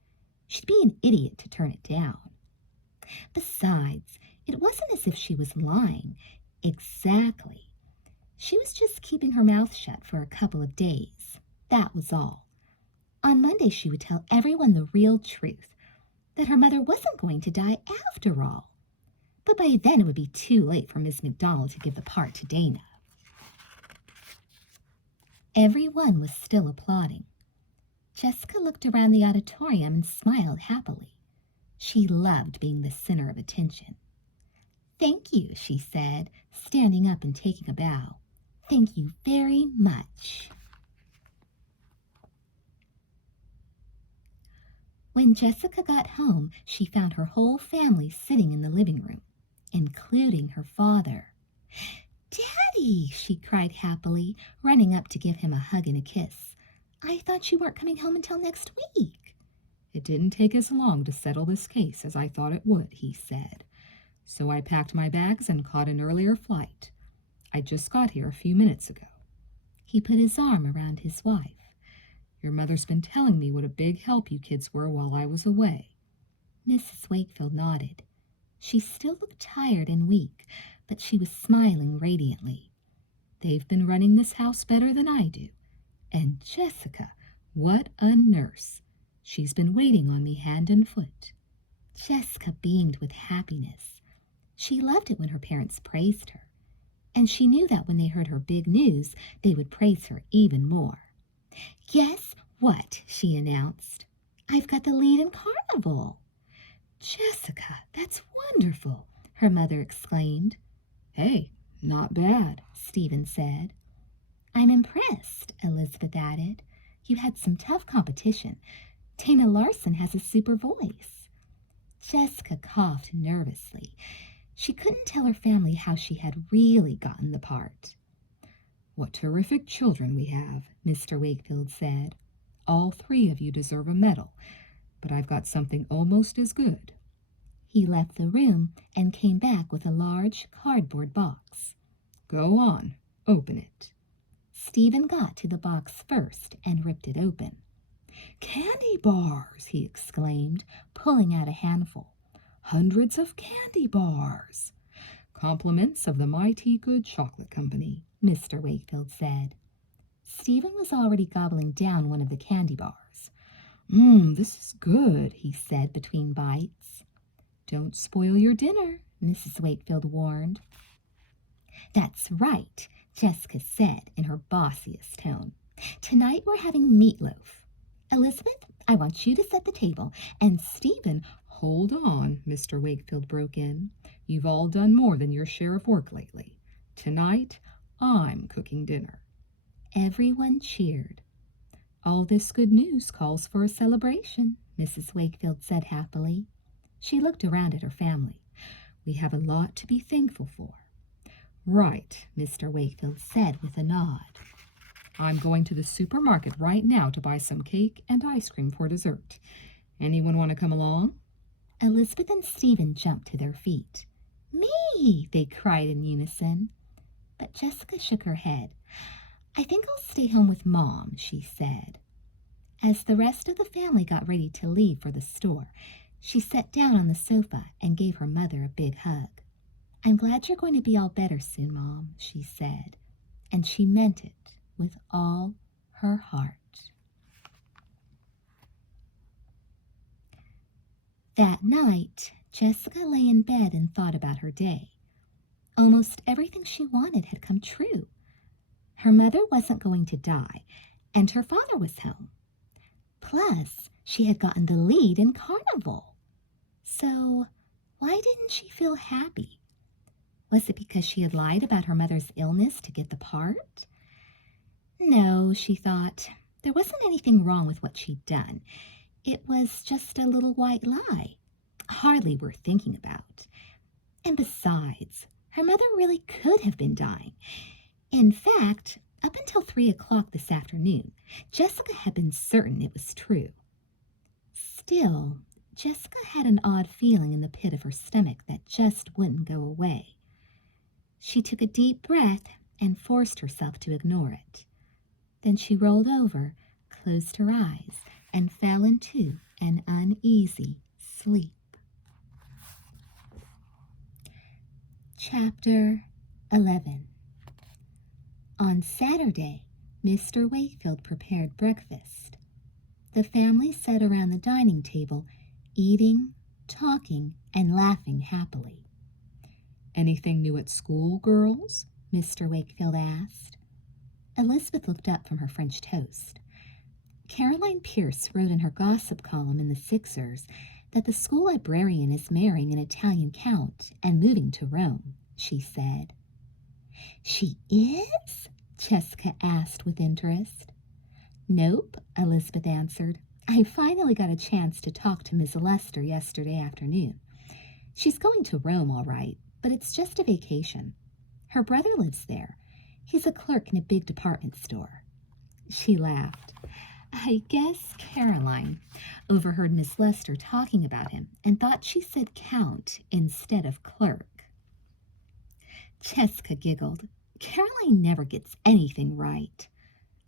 She'd be an idiot to turn it down. Besides, It wasn't as if she was lying. Exactly. She was just keeping her mouth shut for a couple of days. That was all. On Monday, she would tell everyone the real truth, that her mother wasn't going to die after all. But by then, it would be too late for Miss McDonald to give the part to Dana. Everyone was still applauding. Jessica looked around the auditorium and smiled happily. She loved being the center of attention. "Thank you," she said, standing up and taking a bow. "Thank you very much." When Jessica got home, she found her whole family sitting in the living room, including her father. "Daddy!" she cried happily, running up to give him a hug and a kiss. "I thought you weren't coming home until next week." "It didn't take as long to settle this case as I thought it would," he said. "So I packed my bags and caught an earlier flight. I just got here a few minutes ago." He put his arm around his wife. "Your mother's been telling me what a big help you kids were while I was away." Mrs. Wakefield nodded. She still looked tired and weak, but she was smiling radiantly. "They've been running this house better than I do. And Jessica, what a nurse! She's been waiting on me hand and foot." Jessica beamed with happiness. She loved it when her parents praised her, and she knew that when they heard her big news, they would praise her even more. "Guess what?" she announced. "I've got the lead in Carnival." "Jessica, that's wonderful!" her mother exclaimed. "Hey, not bad," Stephen said. "I'm impressed," Elizabeth added. "You had some tough competition. Dana Larson has a super voice." Jessica coughed nervously. She couldn't tell her family how she had really gotten the part. "What terrific children we have," Mr. Wakefield said. "All three of you deserve a medal, but I've got something almost as good." He left the room and came back with a large cardboard box. "Go on, open it." Stephen got to the box first and ripped it open. "Candy bars!" he exclaimed, pulling out a handful. "Hundreds of candy bars!" "Compliments of the Mighty Good Chocolate Company," Mr. Wakefield said. Stephen was already gobbling down one of the candy bars. This is good," he said between bites. "Don't spoil your dinner," Mrs. Wakefield warned. "That's right," Jessica said in her bossiest tone. "Tonight we're having meatloaf. Elizabeth, I want you to set the table, and Stephen—" "Hold on," Mr. Wakefield broke in. "You've all done more than your share of work lately. Tonight, I'm cooking dinner." Everyone cheered. "All this good news calls for a celebration," Mrs. Wakefield said happily. She looked around at her family. "We have a lot to be thankful for." "Right," Mr. Wakefield said with a nod. "I'm going to the supermarket right now to buy some cake and ice cream for dessert. Anyone want to come along?" Elizabeth and Stephen jumped to their feet. "Me!" they cried in unison. But Jessica shook her head. "I think I'll stay home with Mom," she said. As the rest of the family got ready to leave for the store, she sat down on the sofa and gave her mother a big hug. "I'm glad you're going to be all better soon, Mom," she said, and she meant it with all her heart. That night, Jessica lay in bed and thought about her day. Almost everything she wanted had come true. Her mother wasn't going to die, and her father was home. Plus, she had gotten the lead in Carnival. So, why didn't she feel happy? Was it because she had lied about her mother's illness to get the part? No, she thought. There wasn't anything wrong with what she'd done. It was just a little white lie, hardly worth thinking about. And besides, her mother really could have been dying. In fact, up until 3 o'clock this afternoon, Jessica had been certain it was true. Still, Jessica had an odd feeling in the pit of her stomach that just wouldn't go away. She took a deep breath and forced herself to ignore it. Then she rolled over, closed her eyes, and fell into an uneasy sleep. Chapter 11. On Saturday, Mr. Wakefield prepared breakfast. The family sat around the dining table, eating, talking, and laughing happily. Anything new at school, girls? Mr. Wakefield asked. Elizabeth looked up from her French toast. Caroline Pierce wrote in her gossip column in the Sixers that the school librarian is marrying an Italian count and moving to Rome, she said. She is? Jessica asked with interest. Nope, Elizabeth answered. I finally got a chance to talk to Miss Lester yesterday afternoon. She's going to Rome, all right, but it's just a vacation. Her brother lives there. He's a clerk in a big department store. She laughed. I guess Caroline overheard Miss Lester talking about him and thought she said count instead of clerk. Jessica giggled. Caroline never gets anything right.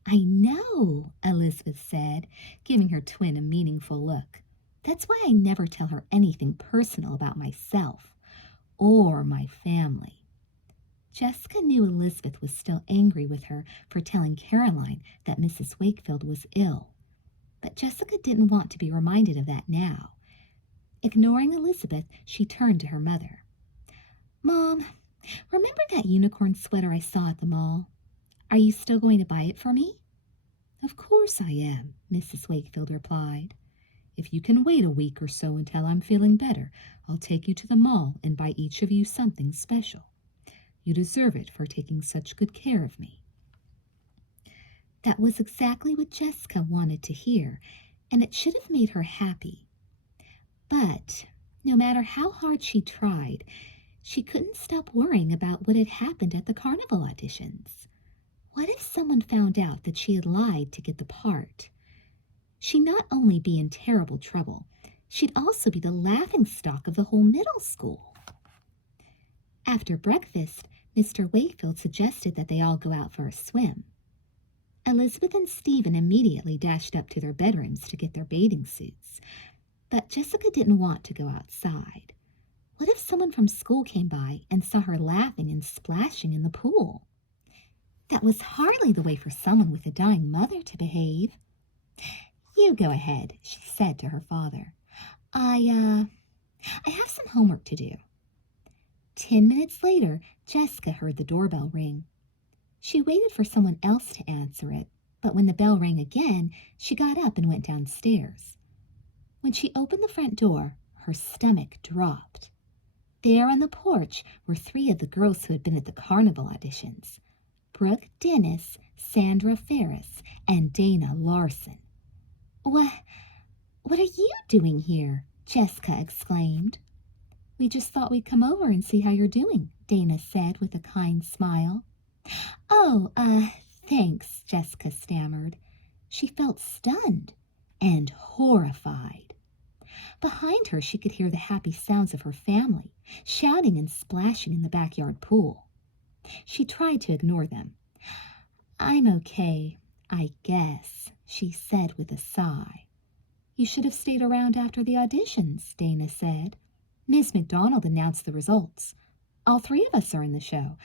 I know, Elizabeth said, giving her twin a meaningful look. That's why I never tell her anything personal about myself or my family. Jessica knew Elizabeth was still angry with her for telling Caroline that Mrs. Wakefield was ill, but Jessica didn't want to be reminded of that now. Ignoring Elizabeth, she turned to her mother. Mom, remember that unicorn sweater I saw at the mall? Are you still going to buy it for me? Of course I am, Mrs. Wakefield replied. If you can wait a week or so until I'm feeling better, I'll take you to the mall and buy each of you something special. You deserve it for taking such good care of me. That was exactly what Jessica wanted to hear, and it should have made her happy. But no matter how hard she tried, she couldn't stop worrying about what had happened at the carnival auditions. What if someone found out that she had lied to get the part? She'd not only be in terrible trouble, she'd also be the laughingstock of the whole middle school. After breakfast, Mr. Wakefield suggested that they all go out for a swim. Elizabeth and Stephen immediately dashed up to their bedrooms to get their bathing suits, but Jessica didn't want to go outside. What if someone from school came by and saw her laughing and splashing in the pool? That was hardly the way for someone with a dying mother to behave. You go ahead, she said to her father. I have some homework to do. 10 minutes later, Jessica heard the doorbell ring. She waited for someone else to answer it, but when the bell rang again, she got up and went downstairs. When she opened the front door, her stomach dropped. There on the porch were 3 of the girls who had been at the carnival auditions: Brooke Dennis, Sandra Ferris, and Dana Larson. What are you doing here? Jessica exclaimed. We just thought we'd come over and see how you're doing, Dana said with a kind smile. Oh, thanks, Jessica stammered. She felt stunned and horrified. Behind her, she could hear the happy sounds of her family, shouting and splashing in the backyard pool. She tried to ignore them. I'm okay, I guess, she said with a sigh. You should have stayed around after the auditions, Dana said. Ms. McDonald announced the results. All 3 of us are in the show.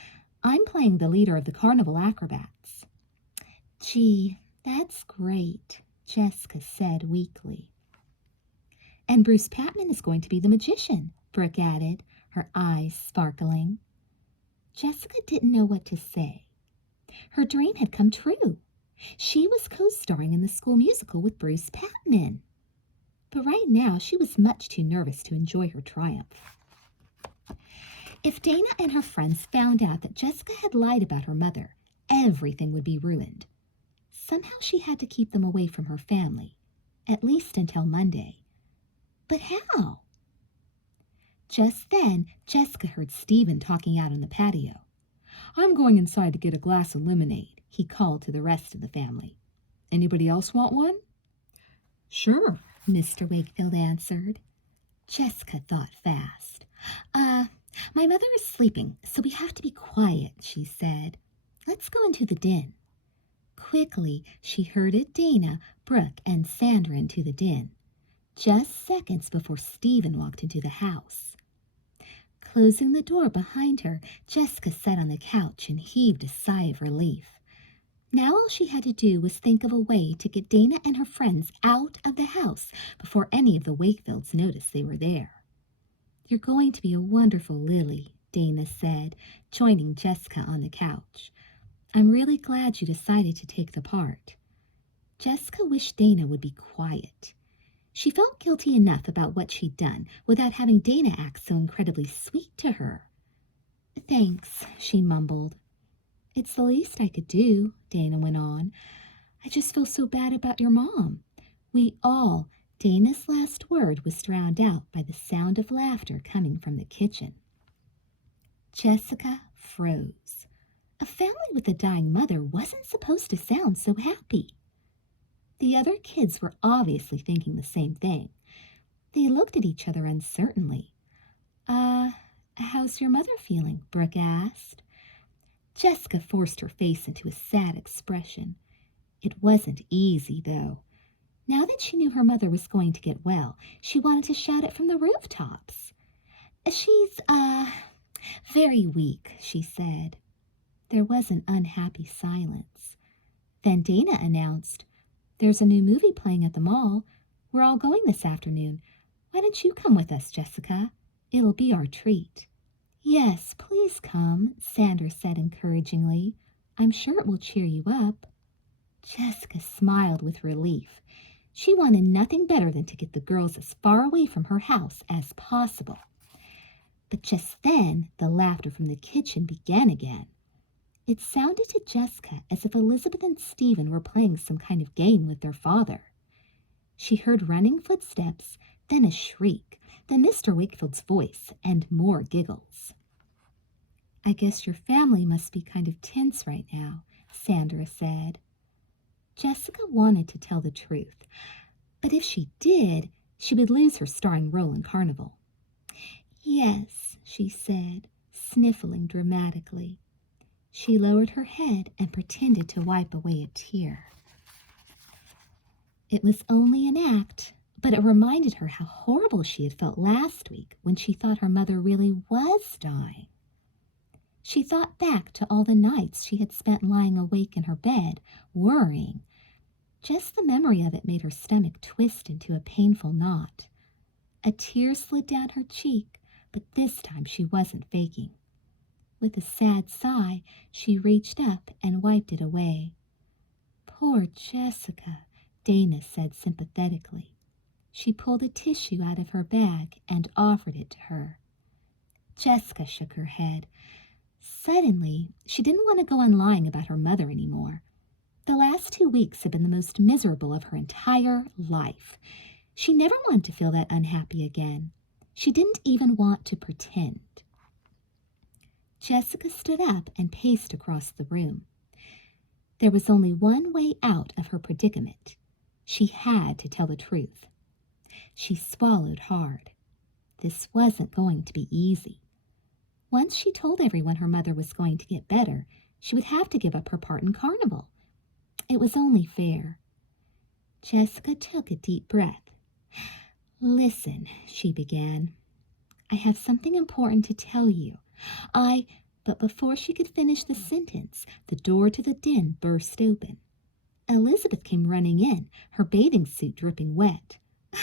I'm playing the leader of the carnival acrobats. Gee, that's great, Jessica said weakly. And Bruce Patman is going to be the magician, Brooke added, her eyes sparkling. Jessica didn't know what to say. Her dream had come true. She was co-starring in the school musical with Bruce Patman. But right now she was much too nervous to enjoy her triumph. If Dana and her friends found out that Jessica had lied about her mother, everything would be ruined. Somehow she had to keep them away from her family, at least until Monday. But how? Just then, Jessica heard Stephen talking out on the patio. I'm going inside to get a glass of lemonade, he called to the rest of the family. Anybody else want one? Sure, Mr. Wakefield answered. Jessica thought fast. My mother is sleeping, so we have to be quiet, she said. Let's go into the den. Quickly, she herded Dana, Brooke, and Sandra into the den, just seconds before Stephen walked into the house. Closing the door behind her, Jessica sat on the couch and heaved a sigh of relief. Now all she had to do was think of a way to get Dana and her friends out of the house before any of the Wakefields noticed they were there. "You're going to be a wonderful Lily," Dana said, joining Jessica on the couch. "I'm really glad you decided to take the part." Jessica wished Dana would be quiet. She felt guilty enough about what she'd done without having Dana act so incredibly sweet to her. "Thanks," she mumbled. "It's the least I could do," Dana went on. "I just feel so bad about your mom. We all—" Dana's last word was drowned out by the sound of laughter coming from the kitchen. Jessica froze. A family with a dying mother wasn't supposed to sound so happy. The other kids were obviously thinking the same thing. They looked at each other uncertainly. How's your mother feeling?" Brooke asked. Jessica forced her face into a sad expression. It wasn't easy, though. Now that she knew her mother was going to get well, she wanted to shout it from the rooftops. "She's, very weak," she said. There was an unhappy silence. Then Dana announced, "There's a new movie playing at the mall. We're all going this afternoon. Why don't you come with us, Jessica? It'll be our treat." "Yes, please come," Sandra said encouragingly. "I'm sure it will cheer you up." Jessica smiled with relief. She wanted nothing better than to get the girls as far away from her house as possible. But just then, the laughter from the kitchen began again. It sounded to Jessica as if Elizabeth and Stephen were playing some kind of game with their father. She heard running footsteps, then a shriek, then Mr. Wakefield's voice, and more giggles. "I guess your family must be kind of tense right now," Sandra said. Jessica wanted to tell the truth, but if she did, she would lose her starring role in Carnival. "Yes," she said, sniffling dramatically. She lowered her head and pretended to wipe away a tear. It was only an act, but it reminded her how horrible she had felt last week when she thought her mother really was dying. She thought back to all the nights she had spent lying awake in her bed, worrying. Just the memory of it made her stomach twist into a painful knot. A tear slid down her cheek, but this time she wasn't faking. With a sad sigh, she reached up and wiped it away. "Poor Jessica," Dana said sympathetically. She pulled a tissue out of her bag and offered it to her. Jessica shook her head. Suddenly, she didn't want to go on lying about her mother anymore. The last 2 weeks had been the most miserable of her entire life. She never wanted to feel that unhappy again. She didn't even want to pretend. Jessica stood up and paced across the room. There was only one way out of her predicament. She had to tell the truth. She swallowed hard. This wasn't going to be easy. Once she told everyone her mother was going to get better, she would have to give up her part in Carnival. It was only fair. Jessica took a deep breath. "Listen," she began. "I have something important to tell you. But before she could finish the sentence, the door to the den burst open. Elizabeth came running in, her bathing suit dripping wet.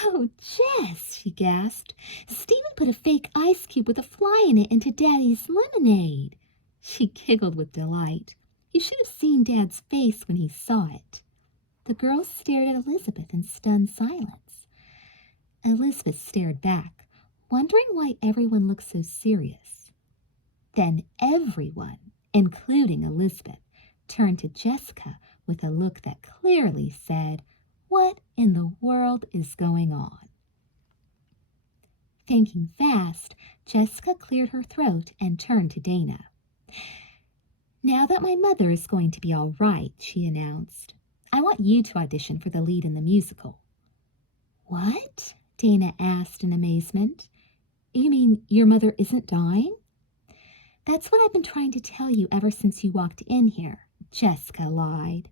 "Oh, Jess," she gasped. "Stephen put a fake ice cube with a fly in it into Daddy's lemonade." She giggled with delight. You should have seen Dad's face when he saw it. The girls stared at Elizabeth in stunned silence. Elizabeth stared back, wondering why everyone looked so serious. Then everyone, including Elizabeth, turned to Jessica with a look that clearly said, "What in the world is going on?" Thinking fast, Jessica cleared her throat and turned to Dana. "Now that my mother is going to be all right," she announced, "I want you to audition for the lead in the musical." "What?" Dana asked in amazement. "You mean your mother isn't dying?" "That's what I've been trying to tell you ever since you walked in here," Jessica lied.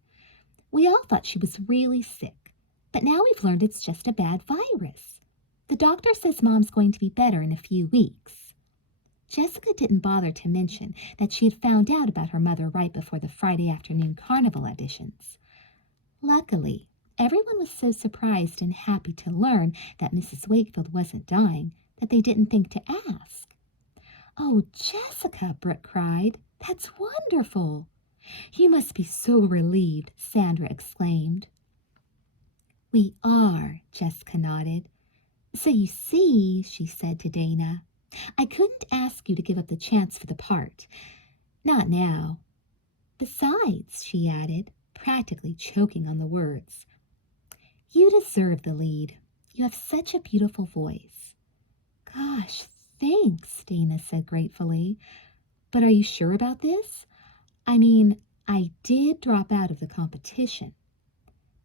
"We all thought she was really sick, but now we've learned it's just a bad virus. The doctor says Mom's going to be better in a few weeks." Jessica didn't bother to mention that she had found out about her mother right before the Friday afternoon carnival auditions. Luckily, everyone was so surprised and happy to learn that Mrs. Wakefield wasn't dying that they didn't think to ask. "Oh, Jessica," Brooke cried, "that's wonderful." "You must be so relieved," Sandra exclaimed. "We are," Jessica nodded. "So you see," she said to Dana, "I couldn't ask you to give up the chance for the part. Not now. Besides," she added, practically choking on the words, "you deserve the lead. You have such a beautiful voice." "Gosh, thanks," Dana said gratefully. "But are you sure about this? I mean, I did drop out of the competition."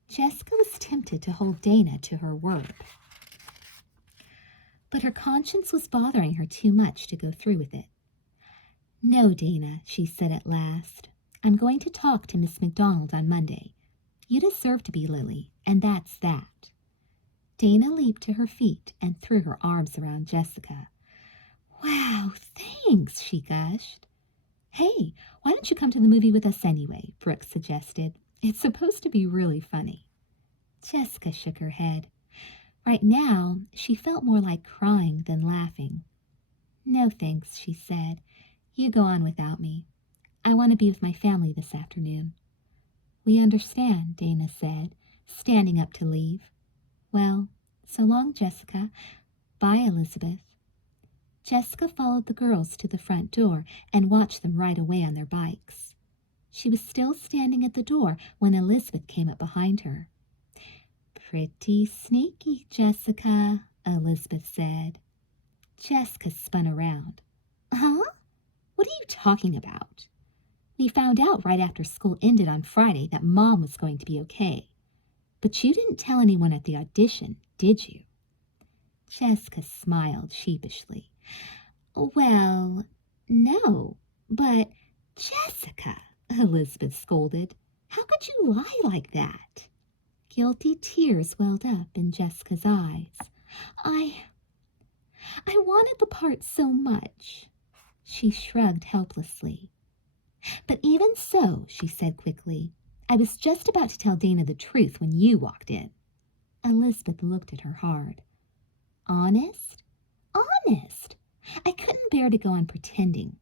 Jessica was tempted to hold Dana to her word, but her conscience was bothering her too much to go through with it. "No, Dana," she said at last. "I'm going to talk to Miss McDonald on Monday. You deserve to be Lily, and that's that." Dana leaped to her feet and threw her arms around Jessica. "Wow, thanks," she gushed. "Hey, why don't you come to the movie with us anyway?" Brooke suggested. "It's supposed to be really funny." Jessica shook her head. Right now, she felt more like crying than laughing. "No thanks," she said. "You go on without me. I want to be with my family this afternoon." "We understand," Dana said, standing up to leave. "Well, so long, Jessica. Bye, Elizabeth." Jessica followed the girls to the front door and watched them ride away on their bikes. She was still standing at the door when Elizabeth came up behind her. "Pretty sneaky, Jessica," Elizabeth said. Jessica spun around. "Huh? What are you talking about? We found out right after school ended on Friday that Mom was going to be okay. But you didn't tell anyone at the audition, did you?" Jessica smiled sheepishly. "Well, no, but Jessica," Elizabeth scolded. "How could you lie like that?" Guilty tears welled up in Jessica's eyes. I wanted the part so much." She shrugged helplessly. "But even so," she said quickly, "I was just about to tell Dana the truth when you walked in." Elizabeth looked at her hard. "Honest?" "Honest. I couldn't bear to go on pretending.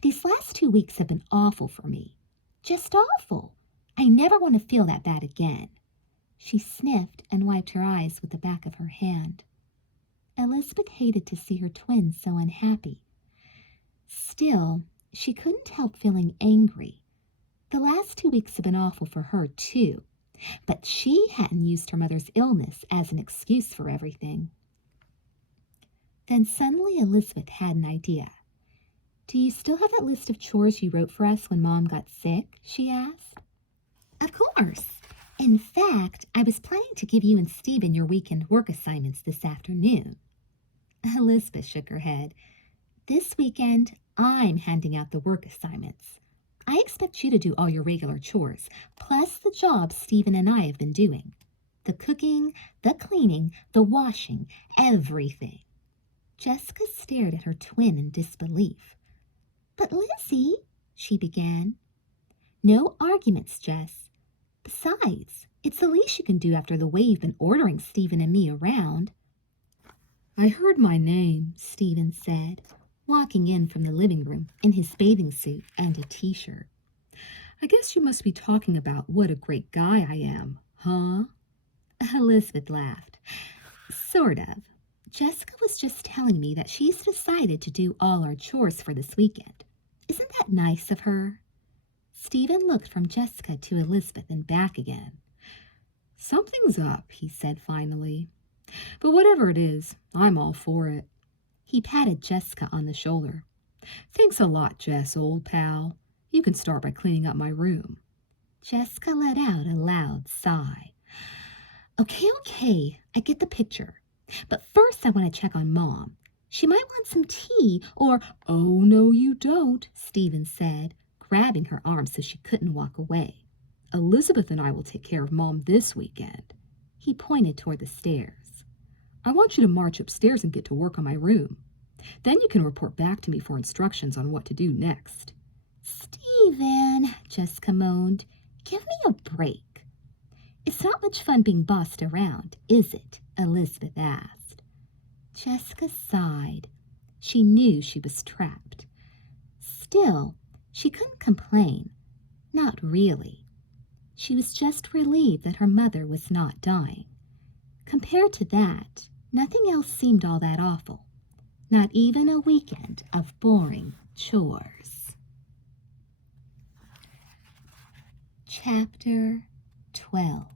These last 2 weeks have been awful for me. Just awful. I never want to feel that bad again." She sniffed and wiped her eyes with the back of her hand. Elizabeth hated to see her twin so unhappy. Still, she couldn't help feeling angry. The last 2 weeks had been awful for her, too, but she hadn't used her mother's illness as an excuse for everything. Then suddenly Elizabeth had an idea. "Do you still have that list of chores you wrote for us when Mom got sick?" she asked. "Of course. In fact, I was planning to give you and Stephen your weekend work assignments this afternoon." Elizabeth shook her head. "This weekend, I'm handing out the work assignments. I expect you to do all your regular chores, plus the jobs Stephen and I have been doing. The cooking, the cleaning, the washing, everything." Jessica stared at her twin in disbelief. "But Lizzie," she began. "No arguments, Jess. Besides, it's the least you can do after the way you've been ordering Stephen and me around." "I heard my name," Stephen said, walking in from the living room in his bathing suit and a t-shirt. "I guess you must be talking about what a great guy I am, huh?" Elizabeth laughed. "Sort of. Jessica was just telling me that she's decided to do all our chores for this weekend. Isn't that nice of her?" Stephen looked from Jessica to Elizabeth and back again. "Something's up," he said finally. "But whatever it is, I'm all for it." He patted Jessica on the shoulder. "Thanks a lot, Jess, old pal. You can start by cleaning up my room." Jessica let out a loud sigh. Okay, I get the picture. But first I want to check on Mom. She might want some tea or—" "Oh, no, you don't," Stephen said, grabbing her arm so she couldn't walk away. "Elizabeth and I will take care of Mom this weekend." He pointed toward the stairs. "I want you to march upstairs and get to work on my room. Then you can report back to me for instructions on what to do next. Stephen, Jessica moaned, give me a break. It's not much fun being bossed around, is it? Elizabeth asked. Jessica sighed. She knew she was trapped. Still, she couldn't complain. Not really. She was just relieved that her mother was not dying. Compared to that, nothing else seemed all that awful. Not even a weekend of boring chores. Chapter 12.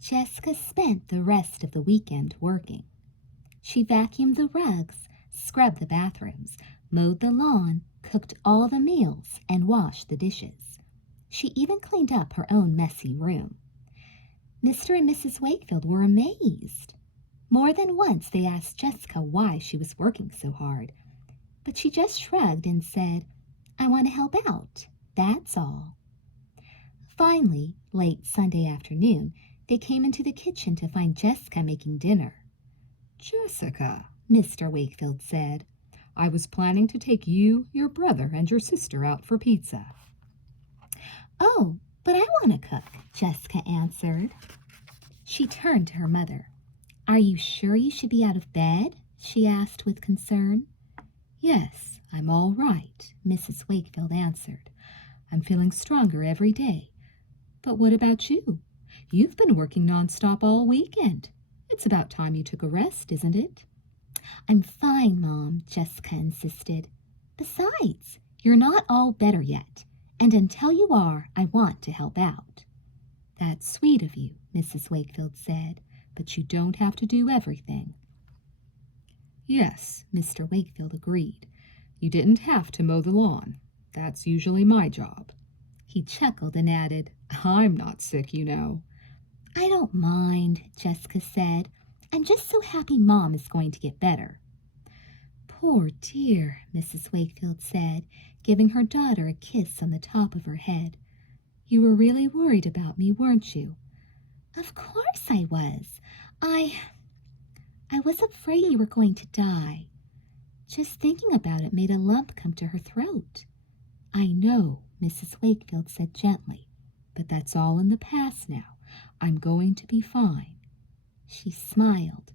Jessica spent the rest of the weekend working. She vacuumed the rugs, scrubbed the bathrooms, mowed the lawn, cooked all the meals, and washed the dishes. She even cleaned up her own messy room. Mr. and Mrs. Wakefield were amazed. More than once they asked Jessica why she was working so hard, but she just shrugged and said, "I want to help out, that's all." Finally, late Sunday afternoon, they came into the kitchen to find Jessica making dinner. "Jessica," Mr. Wakefield said, "I was planning to take you, your brother, and your sister out for pizza." "Oh, but I want to cook," Jessica answered. She turned to her mother. "Are you sure you should be out of bed?" she asked with concern. "Yes, I'm all right," Mrs. Wakefield answered. "I'm feeling stronger every day. But what about you? You've been working nonstop all weekend. It's about time you took a rest, isn't it?" "I'm fine, Mom," Jessica insisted. "Besides, you're not all better yet, and until you are, I want to help out." "That's sweet of you," Mrs. Wakefield said, "but you don't have to do everything." "Yes," Mr. Wakefield agreed. "You didn't have to mow the lawn. That's usually my job." He chuckled and added, "I'm not sick, you know." "I don't mind," Jessica said. "I'm just so happy Mom is going to get better." "Poor dear," Mrs. Wakefield said, giving her daughter a kiss on the top of her head. "You were really worried about me, weren't you?" "Of course I was. I was afraid you were going to die." Just thinking about it made a lump come to her throat. "I know," Mrs. Wakefield said gently, "but that's all in the past now. I'm going to be fine." She smiled.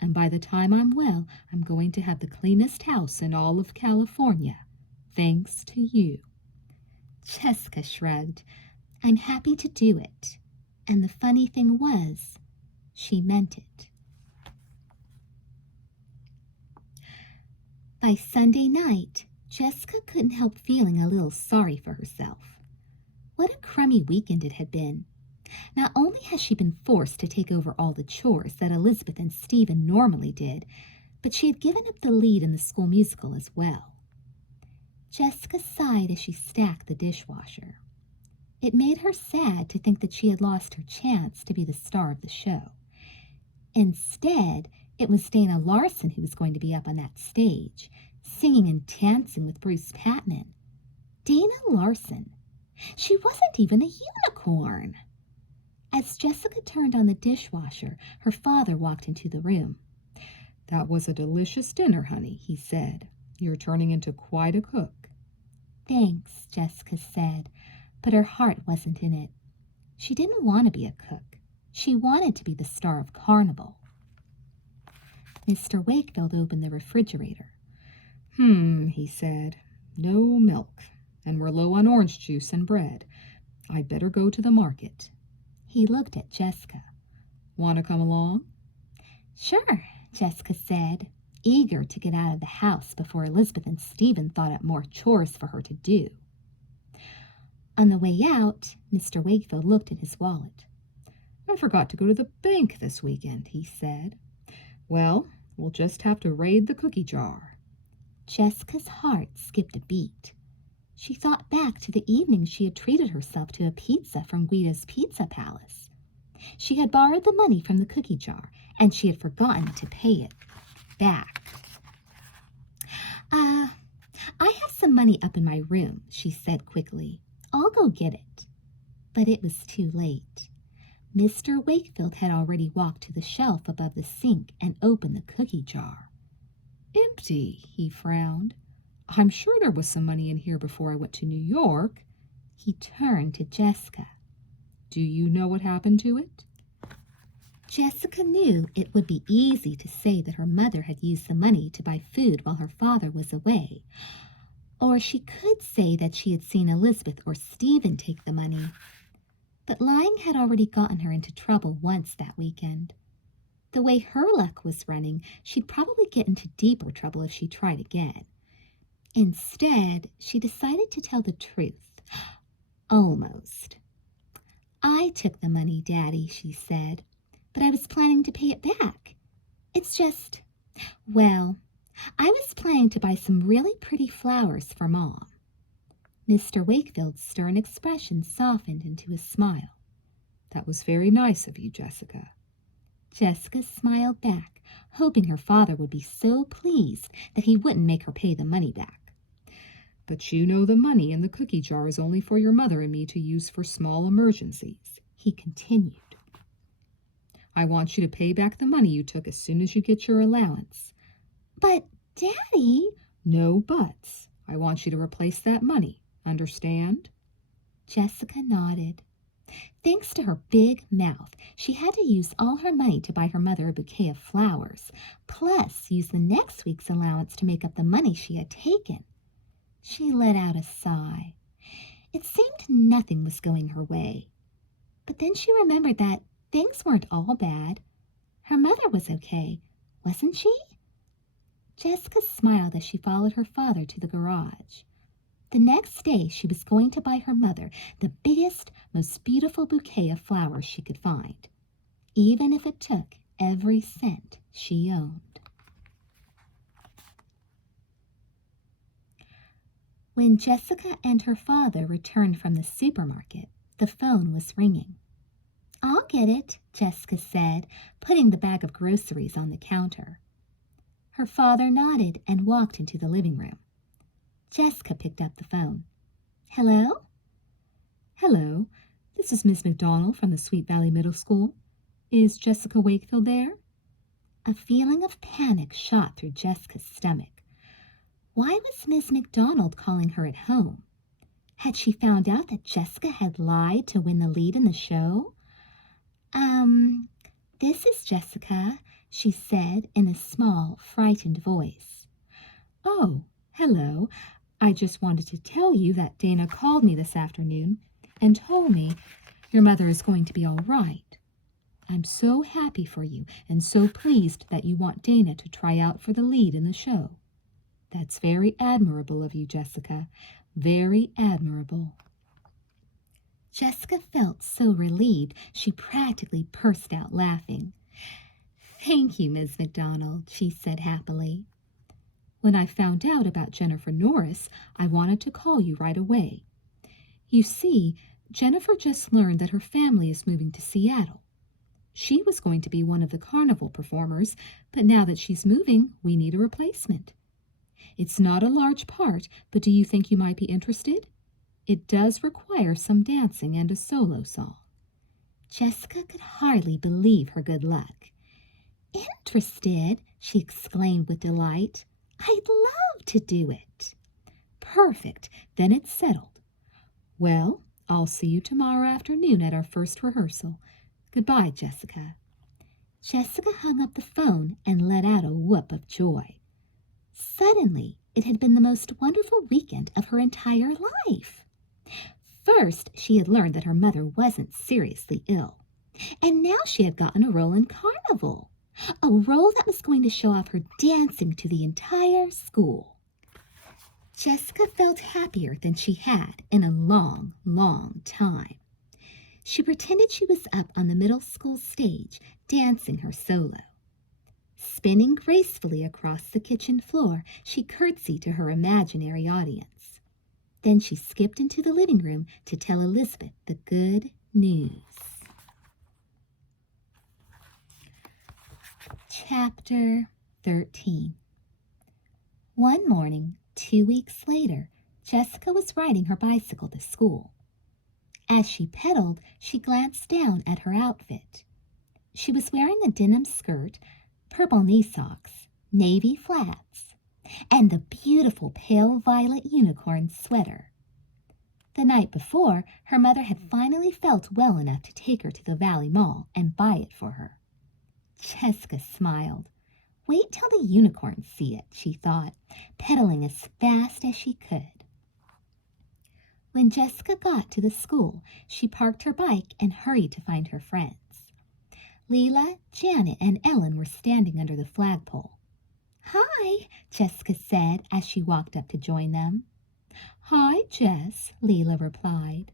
"And by the time I'm well, I'm going to have the cleanest house in all of California, thanks to you." Jessica shrugged. "I'm happy to do it." And the funny thing was, she meant it. By Sunday night, Jessica couldn't help feeling a little sorry for herself. What a crummy weekend it had been. Not only had she been forced to take over all the chores that Elizabeth and Stephen normally did, but she had given up the lead in the school musical as well. Jessica sighed as she stacked the dishwasher. It made her sad to think that she had lost her chance to be the star of the show. Instead, it was Dana Larson who was going to be up on that stage, singing and dancing with Bruce Patman. Dana Larson. She wasn't even a unicorn. As Jessica turned on the dishwasher, her father walked into the room. "That was a delicious dinner, honey," he said. "You're turning into quite a cook." "Thanks," Jessica said, but her heart wasn't in it. She didn't want to be a cook. She wanted to be the star of Carnival. Mr. Wakefield opened the refrigerator. He said. "No milk, and we're low on orange juice and bread. I'd better go to the market." He looked at Jessica. "Want to come along?" "Sure," Jessica said, eager to get out of the house before Elizabeth and Stephen thought up more chores for her to do. On the way out, Mr. Wakefield looked at his wallet. "I forgot to go to the bank this weekend," he said. "Well, we'll just have to raid the cookie jar." Jessica's heart skipped a beat. She thought back to the evening she had treated herself to a pizza from Guido's Pizza Palace. She had borrowed the money from the cookie jar, and she had forgotten to pay it back. I have some money up in my room," she said quickly. "I'll go get it." But it was too late. Mr. Wakefield had already walked to the shelf above the sink and opened the cookie jar. empty, he frowned. I'm sure there was some money in here before I went to New York. He turned to Jessica. Do you know what happened to it? Jessica knew it would be easy to say that her mother had used the money to buy food while her father was away. Or she could say that she had seen Elizabeth or Stephen take the money. But lying had already gotten her into trouble once that weekend. The way her luck was running, she'd probably get into deeper trouble if she tried again. Instead, she decided to tell the truth. Almost. I took the money, Daddy, she said, but I was planning to pay it back. It's just, well, I was planning to buy some really pretty flowers for Mom. Mr. Wakefield's stern expression softened into a smile. That was very nice of you, Jessica. Jessica smiled back, hoping her father would be so pleased that he wouldn't make her pay the money back. But you know the money in the cookie jar is only for your mother and me to use for small emergencies, he continued. I want you to pay back the money you took as soon as you get your allowance. But, Daddy... No buts. I want you to replace that money. Understand? Jessica nodded. Thanks to her big mouth, she had to use all her money to buy her mother a bouquet of flowers, plus use the next week's allowance to make up the money she had taken. She let out a sigh. It seemed nothing was going her way. But then she remembered that things weren't all bad. Her mother was okay, wasn't she? Jessica smiled as she followed her father to the garage. The next day she was going to buy her mother the biggest, most beautiful bouquet of flowers she could find, even if it took every cent she owned. When Jessica and her father returned from the supermarket, the phone was ringing. I'll get it, Jessica said, putting the bag of groceries on the counter. Her father nodded and walked into the living room. Jessica picked up the phone. Hello? Hello, this is Miss McDonald from the Sweet Valley Middle School. Is Jessica Wakefield there? A feeling of panic shot through Jessica's stomach. Why was Miss McDonald calling her at home? Had she found out that Jessica had lied to win the lead in the show? This is Jessica, she said in a small, frightened voice. Oh, hello. I just wanted to tell you that Dana called me this afternoon and told me your mother is going to be all right. I'm so happy for you and so pleased that you want Dana to try out for the lead in the show. That's very admirable of you, Jessica. Very admirable. Jessica felt so relieved she practically burst out laughing. Thank you, Miss McDonald, she said happily. When I found out about Jennifer Norris, I wanted to call you right away. You see, Jennifer just learned that her family is moving to Seattle. She was going to be one of the carnival performers, but now that she's moving, we need a replacement. It's not a large part, but do you think you might be interested? It does require some dancing and a solo song. Jessica could hardly believe her good luck. Interested? She exclaimed with delight. I'd love to do it. Perfect. Then it's settled. Well, I'll see you tomorrow afternoon at our first rehearsal. Goodbye, Jessica. Jessica hung up the phone and let out a whoop of joy. Suddenly, it had been the most wonderful weekend of her entire life. First, she had learned that her mother wasn't seriously ill. And now she had gotten a role in Carnival. A role that was going to show off her dancing to the entire school. Jessica felt happier than she had in a long, long time. She pretended she was up on the middle school stage, dancing her solo. Spinning gracefully across the kitchen floor, she curtsied to her imaginary audience. Then she skipped into the living room to tell Elizabeth the good news. Chapter 13. One morning, 2 weeks later, Jessica was riding her bicycle to school. As she pedaled, she glanced down at her outfit. She was wearing a denim skirt, purple knee socks, navy flats, and the beautiful pale violet unicorn sweater. The night before, her mother had finally felt well enough to take her to the Valley Mall and buy it for her. Jessica smiled. Wait till the unicorns see it, she thought, pedaling as fast as she could. When Jessica got to the school, she parked her bike and hurried to find her friends. Leela, Janet, and Ellen were standing under the flagpole. Hi, Jessica said as she walked up to join them. Hi, Jess, Leela replied.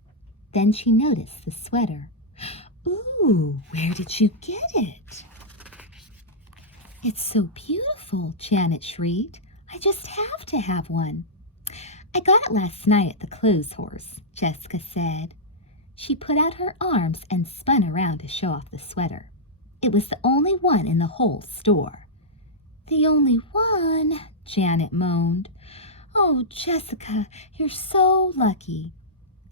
Then she noticed the sweater. Ooh, where did you get it? It's so beautiful, Janet shrieked. I just have to have one. I got it last night at the clothes horse, Jessica said. She put out her arms and spun around to show off the sweater. It was the only one in the whole store. The only one, Janet moaned. Oh, Jessica, you're so lucky.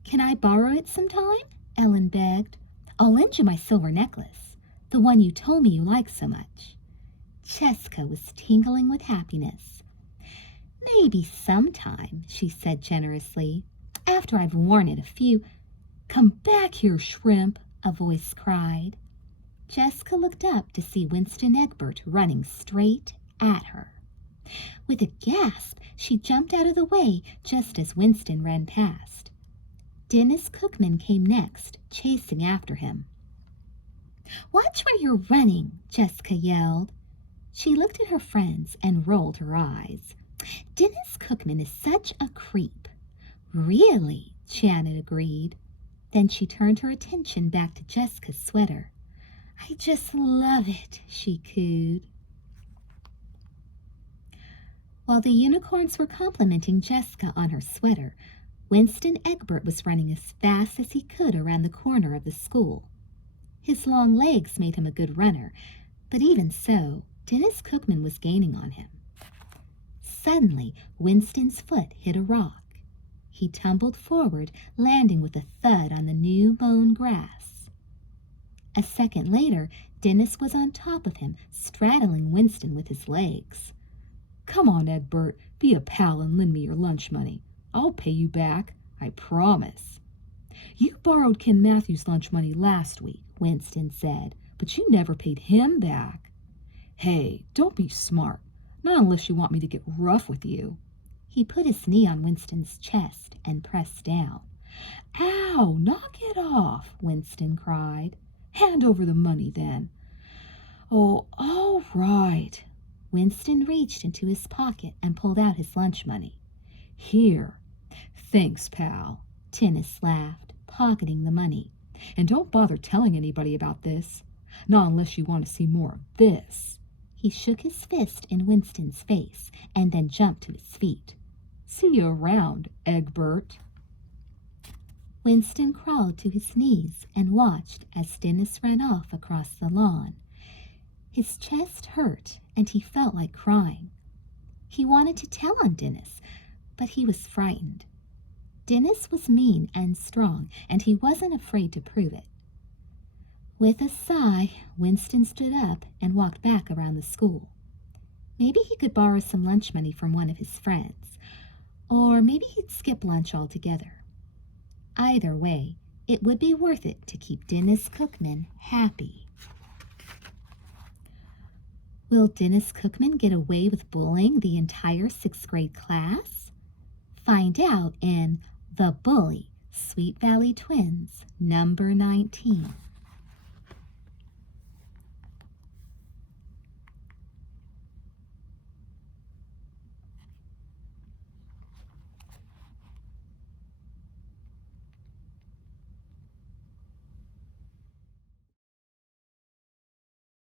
Can I borrow it sometime? Ellen begged. I'll lend you my silver necklace, the one you told me you liked so much. Jessica was tingling with happiness. Maybe sometime, she said generously, after I've worn it a few. Come back here, shrimp, a voice cried. Jessica looked up to see Winston Egbert running straight at her. With a gasp, she jumped out of the way just as Winston ran past. Dennis Cookman came next, chasing after him. Watch where you're running, Jessica yelled. She looked at her friends and rolled her eyes. Dennis Cookman is such a creep. Really, Janet agreed. Then she turned her attention back to Jessica's sweater. I just love it, she cooed. While the unicorns were complimenting Jessica on her sweater, Winston Egbert was running as fast as he could around the corner of the school. His long legs made him a good runner, but even so, Dennis Cookman was gaining on him. Suddenly, Winston's foot hit a rock. He tumbled forward, landing with a thud on the new mown grass. A second later, Dennis was on top of him, straddling Winston with his legs. Come on, Egbert, be a pal and lend me your lunch money. I'll pay you back, I promise. You borrowed Ken Matthews' lunch money last week, Winston said, but you never paid him back. Hey, don't be smart, not unless you want me to get rough with you. He put his knee on Winston's chest and pressed down. Ow, knock it off, Winston cried. Hand over the money then. Oh, all right. Winston reached into his pocket and pulled out his lunch money. Here. Thanks, pal. Dennis laughed, pocketing the money. And don't bother telling anybody about this. Not unless you want to see more of this. He shook his fist in Winston's face and then jumped to his feet. See you around, Egbert. Winston crawled to his knees and watched as Dennis ran off across the lawn. His chest hurt and he felt like crying. He wanted to tell on Dennis, but he was frightened. Dennis was mean and strong, and he wasn't afraid to prove it. With a sigh, Winston stood up and walked back around the school. Maybe he could borrow some lunch money from one of his friends, or maybe he'd skip lunch altogether. Either way, it would be worth it to keep Dennis Cookman happy. Will Dennis Cookman get away with bullying the entire 6th grade class? Find out in The Bully, Sweet Valley Twins, number 19.